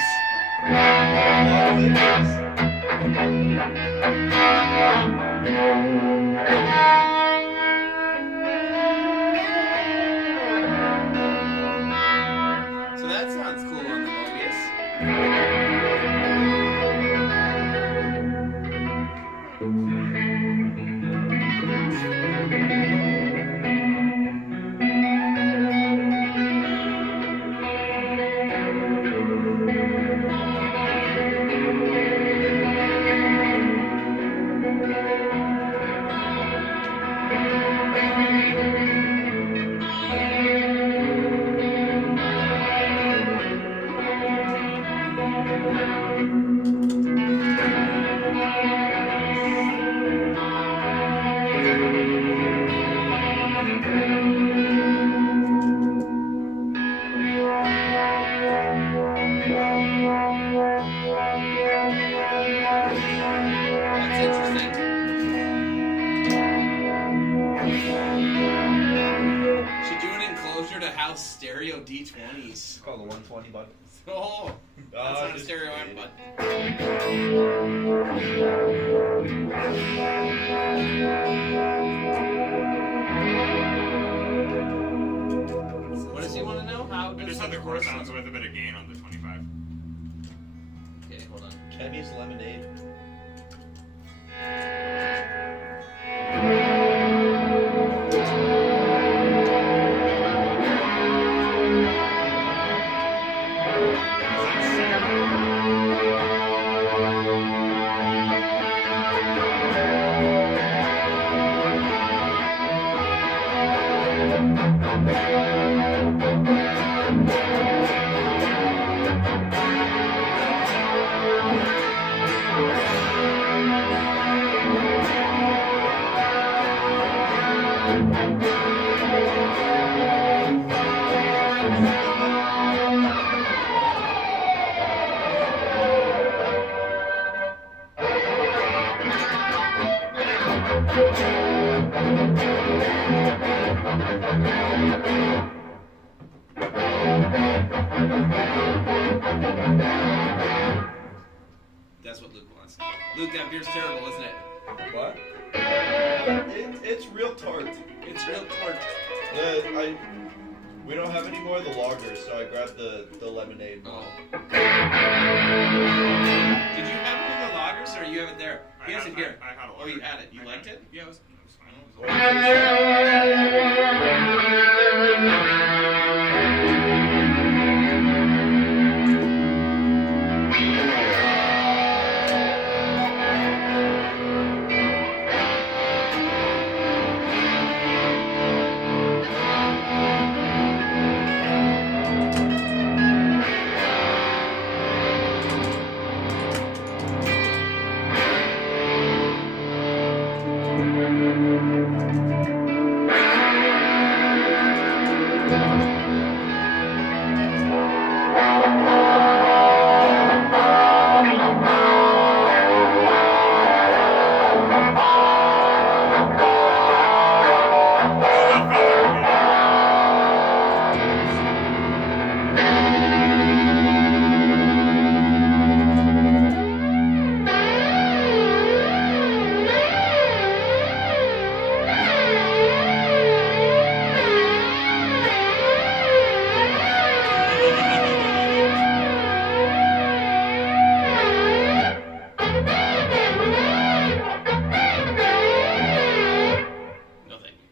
So that sounds cool on the Mobius. That's interesting. Should do an enclosure to house stereo D20s. It's called the 120 button. Oh, that's not a stereo amp, but what does he want to know? How I does just had the it core work? sounds with a bit of gain on the 25. Okay, hold on. Kenny's lemonade. That's what Luke wants. Luke, that beer's terrible, isn't it? What? It's real tart. It's real tart. We don't have any more of the lagers, so I grabbed the lemonade. Oh. Did you have one of the lagers, or you have it there? He has it here. I had a lot. Oh, you had it. You liked it? Yeah, it was fine. It was What all do you taste like? No, thank you.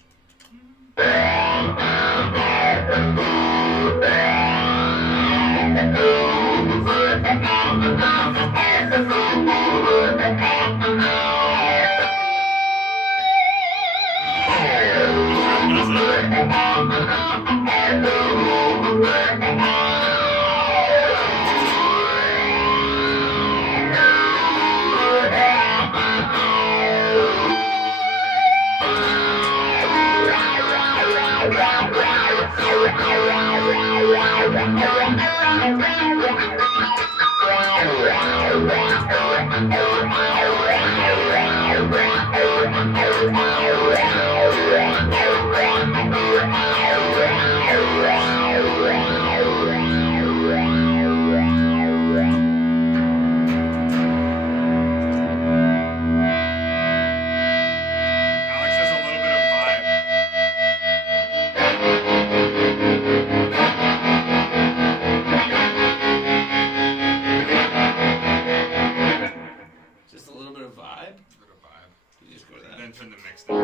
Alex has a little bit of vibe. Just a little bit of vibe. Bit of vibe. You just go to that. Then turn the mix down.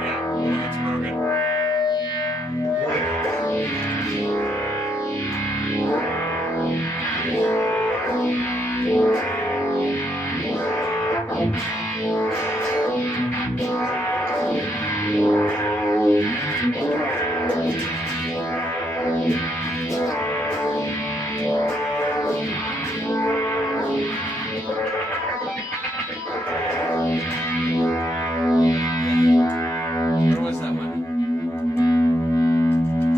Yeah. Oh, that's real good. Where was that one?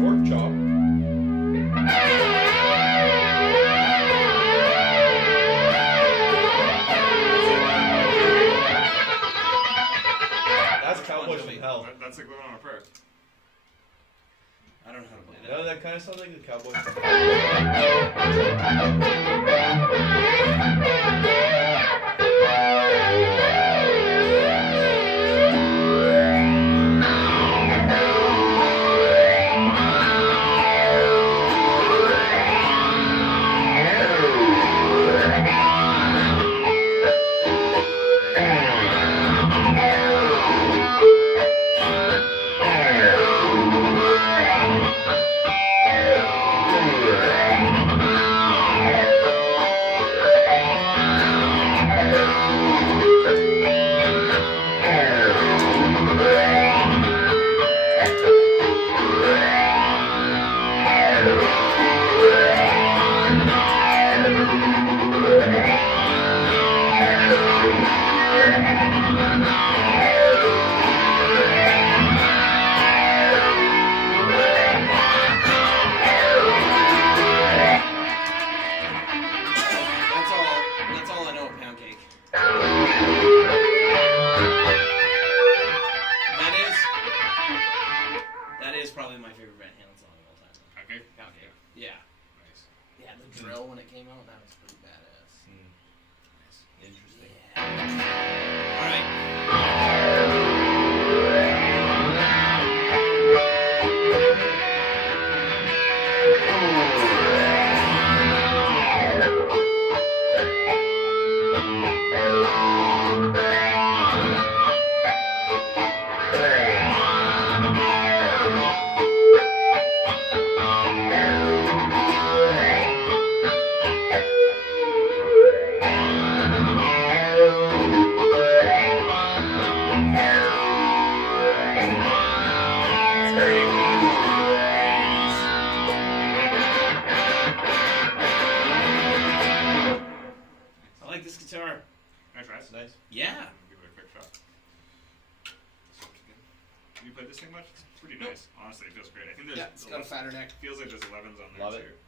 Pork chop. That's Cowboys from Hell. That's like living on a prayer. I don't know how to play that. No, that kind of sounds like the Cowboys from Hell. That's all I know of Pound Cake. That is probably my favorite Van Halen song of all time. Okay. Pound Cake. Yeah. Nice. Yeah, the drill when it came out, that was pretty badass. Interesting. Yeah. like this guitar. Can I try it? It's nice. Yeah. Give it a quick shot. Have you played this thing much? It's pretty Nope. nice. Honestly, it feels great. I think there's. Yeah, it's got a fatter neck. Feels like there's 11s on there Love too. it.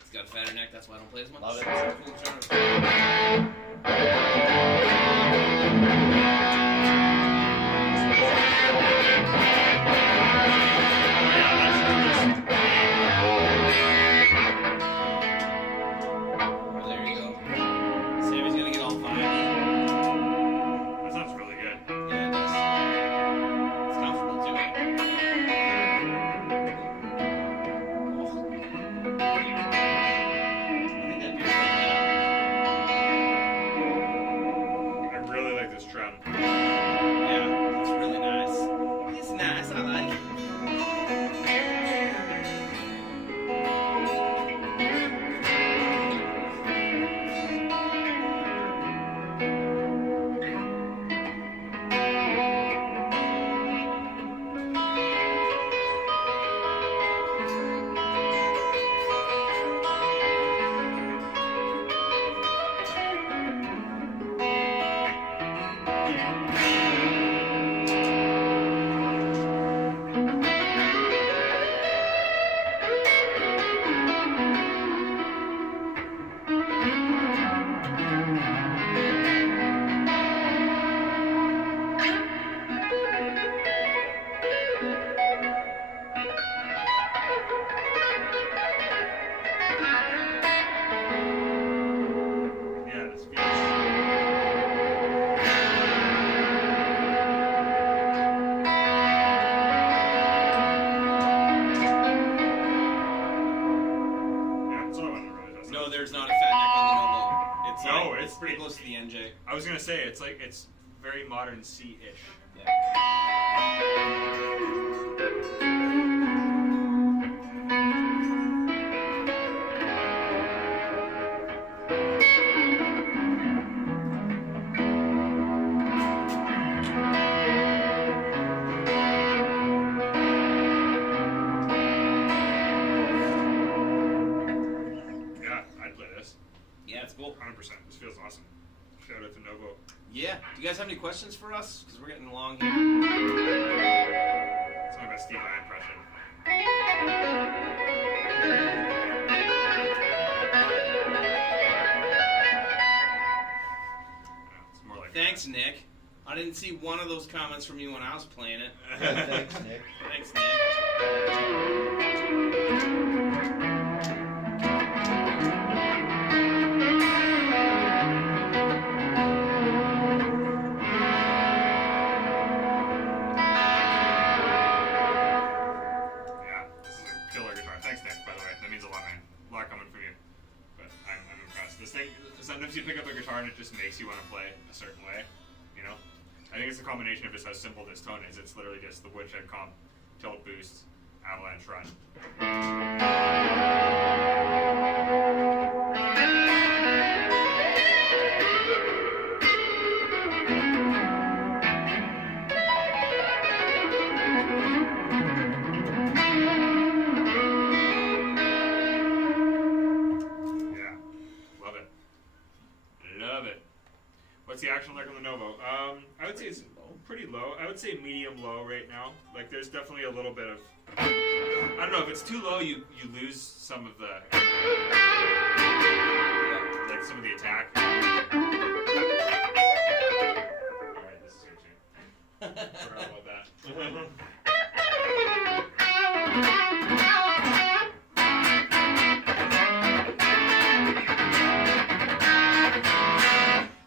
It's got a fatter neck, that's why I don't play as much. Love it. It's a cool guitar. Oh, there you go. Sammy's gonna get all vibey. That sounds really good. Yeah, it does. It's comfortable too. I think that beer's I really like this drum. yeah, it's really nice. It's nice, I like it. Yeah, this feels. Yeah, that's all I wanted to really does. No, there's not a fat neck on the Novo. It's No, like, it's pretty pretty- close to the NJ. I was gonna say it's like it's very modern C-ish. Yeah, I'd play this. Yeah, it's cool. 100%. This feels awesome. Shout out to Novo. Yeah. Do you guys have any questions for us? Because we're getting along here. It's only about Steve Vai impression. It's more like Thanks, Nick. I didn't see one of those comments from you when I was playing it. Thanks, Nick. Thanks, Nick. Yeah, this is a killer guitar. Thanks, Nick, by the way. That means a lot, man. A lot coming from you. But I'm impressed. This thing, sometimes you pick up a guitar and it just makes you want to play a certain way, you know? I think it's a combination of just how simple this tone is. It's literally just the Woodshed comp, tilt boost, avalanche run. Yeah, love it. Love it. What's the action like on the Novo? I would say it's pretty low. I would say medium low right now. Like there's definitely a little bit of. I don't know if it's too low. You lose some of the like some of the attack. All right, this is gonna change. Forgot about that.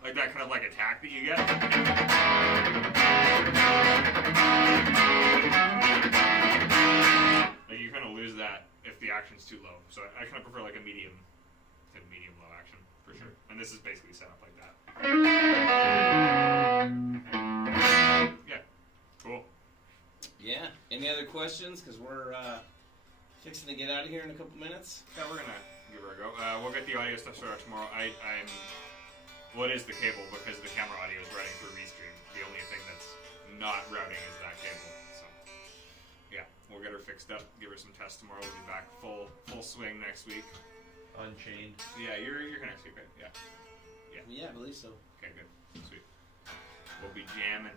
Like that kind of like attack that you get. Like you kind of lose that if the action's too low. So I kind of prefer like a medium low action for sure. And this is basically set up like that. Yeah, cool. Yeah. Any other questions? Because we're fixing to get out of here in a couple minutes. Yeah, we're gonna give her a go. We'll get the audio stuff started out tomorrow. Well, it is the cable because the camera audio is running through Restream. The only thing that's not routing is that cable. So, yeah, we'll get her fixed up. Give her some tests tomorrow. We'll be back full swing next week. Unchained. Yeah, you're here next week, right? Yeah. Yeah, I believe so. Okay, good. Sweet. We'll be jamming.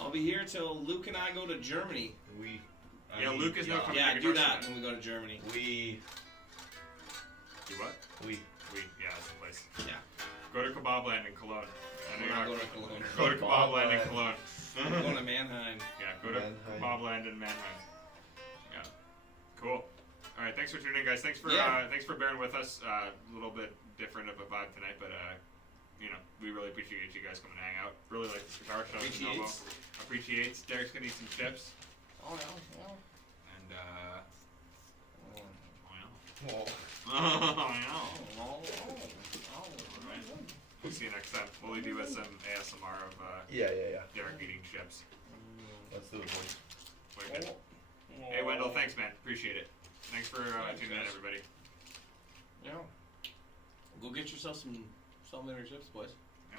I'll be here till Luke and I go to Germany. Luke is not coming. Yeah, to do Guitar that Center. when we go to Germany. Do what? We. Yeah, that's the place. Yeah. Go to Kebab Land in Cologne. We're not going to Cologne. Go to Kebab Land in Cologne. We're going to Mannheim. Yeah, go to Mannheim. Kebab Land in Mannheim. Yeah. Cool. All right, thanks for tuning in, guys. Thanks for bearing with us. A little bit different of a vibe tonight, but we really appreciate you guys coming to hang out. Really like this guitar show. Novo. Appreciates. Derek's gonna eat some chips. Oh, yeah. And we'll see you next time. We'll leave you with some ASMR of Yeah. Derek eating chips. Let's do it, boys. Wicked. Hey Wendell, thanks man. Appreciate it. Thanks for tuning in, everybody. Yeah. Go get yourself some saltwater chips, boys. Yeah.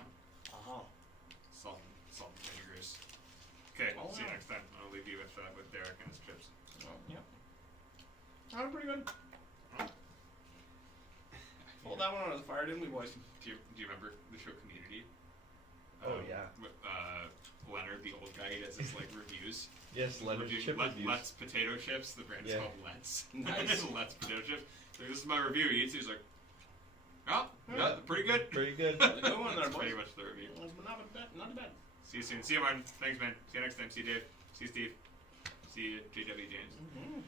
Uh-huh. Salt and vinegars. Okay, Oh, see you yeah. next time. I'll leave you with Derek and his chips. Yeah. That was pretty good. Pulled that one out of the fire, didn't we, boys? Do you remember the show Community? Oh, yeah. With, Leonard, the old guy, he does his reviews. Yes, Leonard's Reviewing chip reviews. Let's potato chips. The brand is Yeah. called Let's. Nice. Let's potato chips. So this is my review. He eats. He's like, oh, Yeah. pretty good. Pretty good. Good one there, That's boys. pretty much the review. Not bad. See you soon. See you, Martin. Thanks, man. See you next time. See you, Dave. See you, Steve. See you, JW James. Mm-hmm.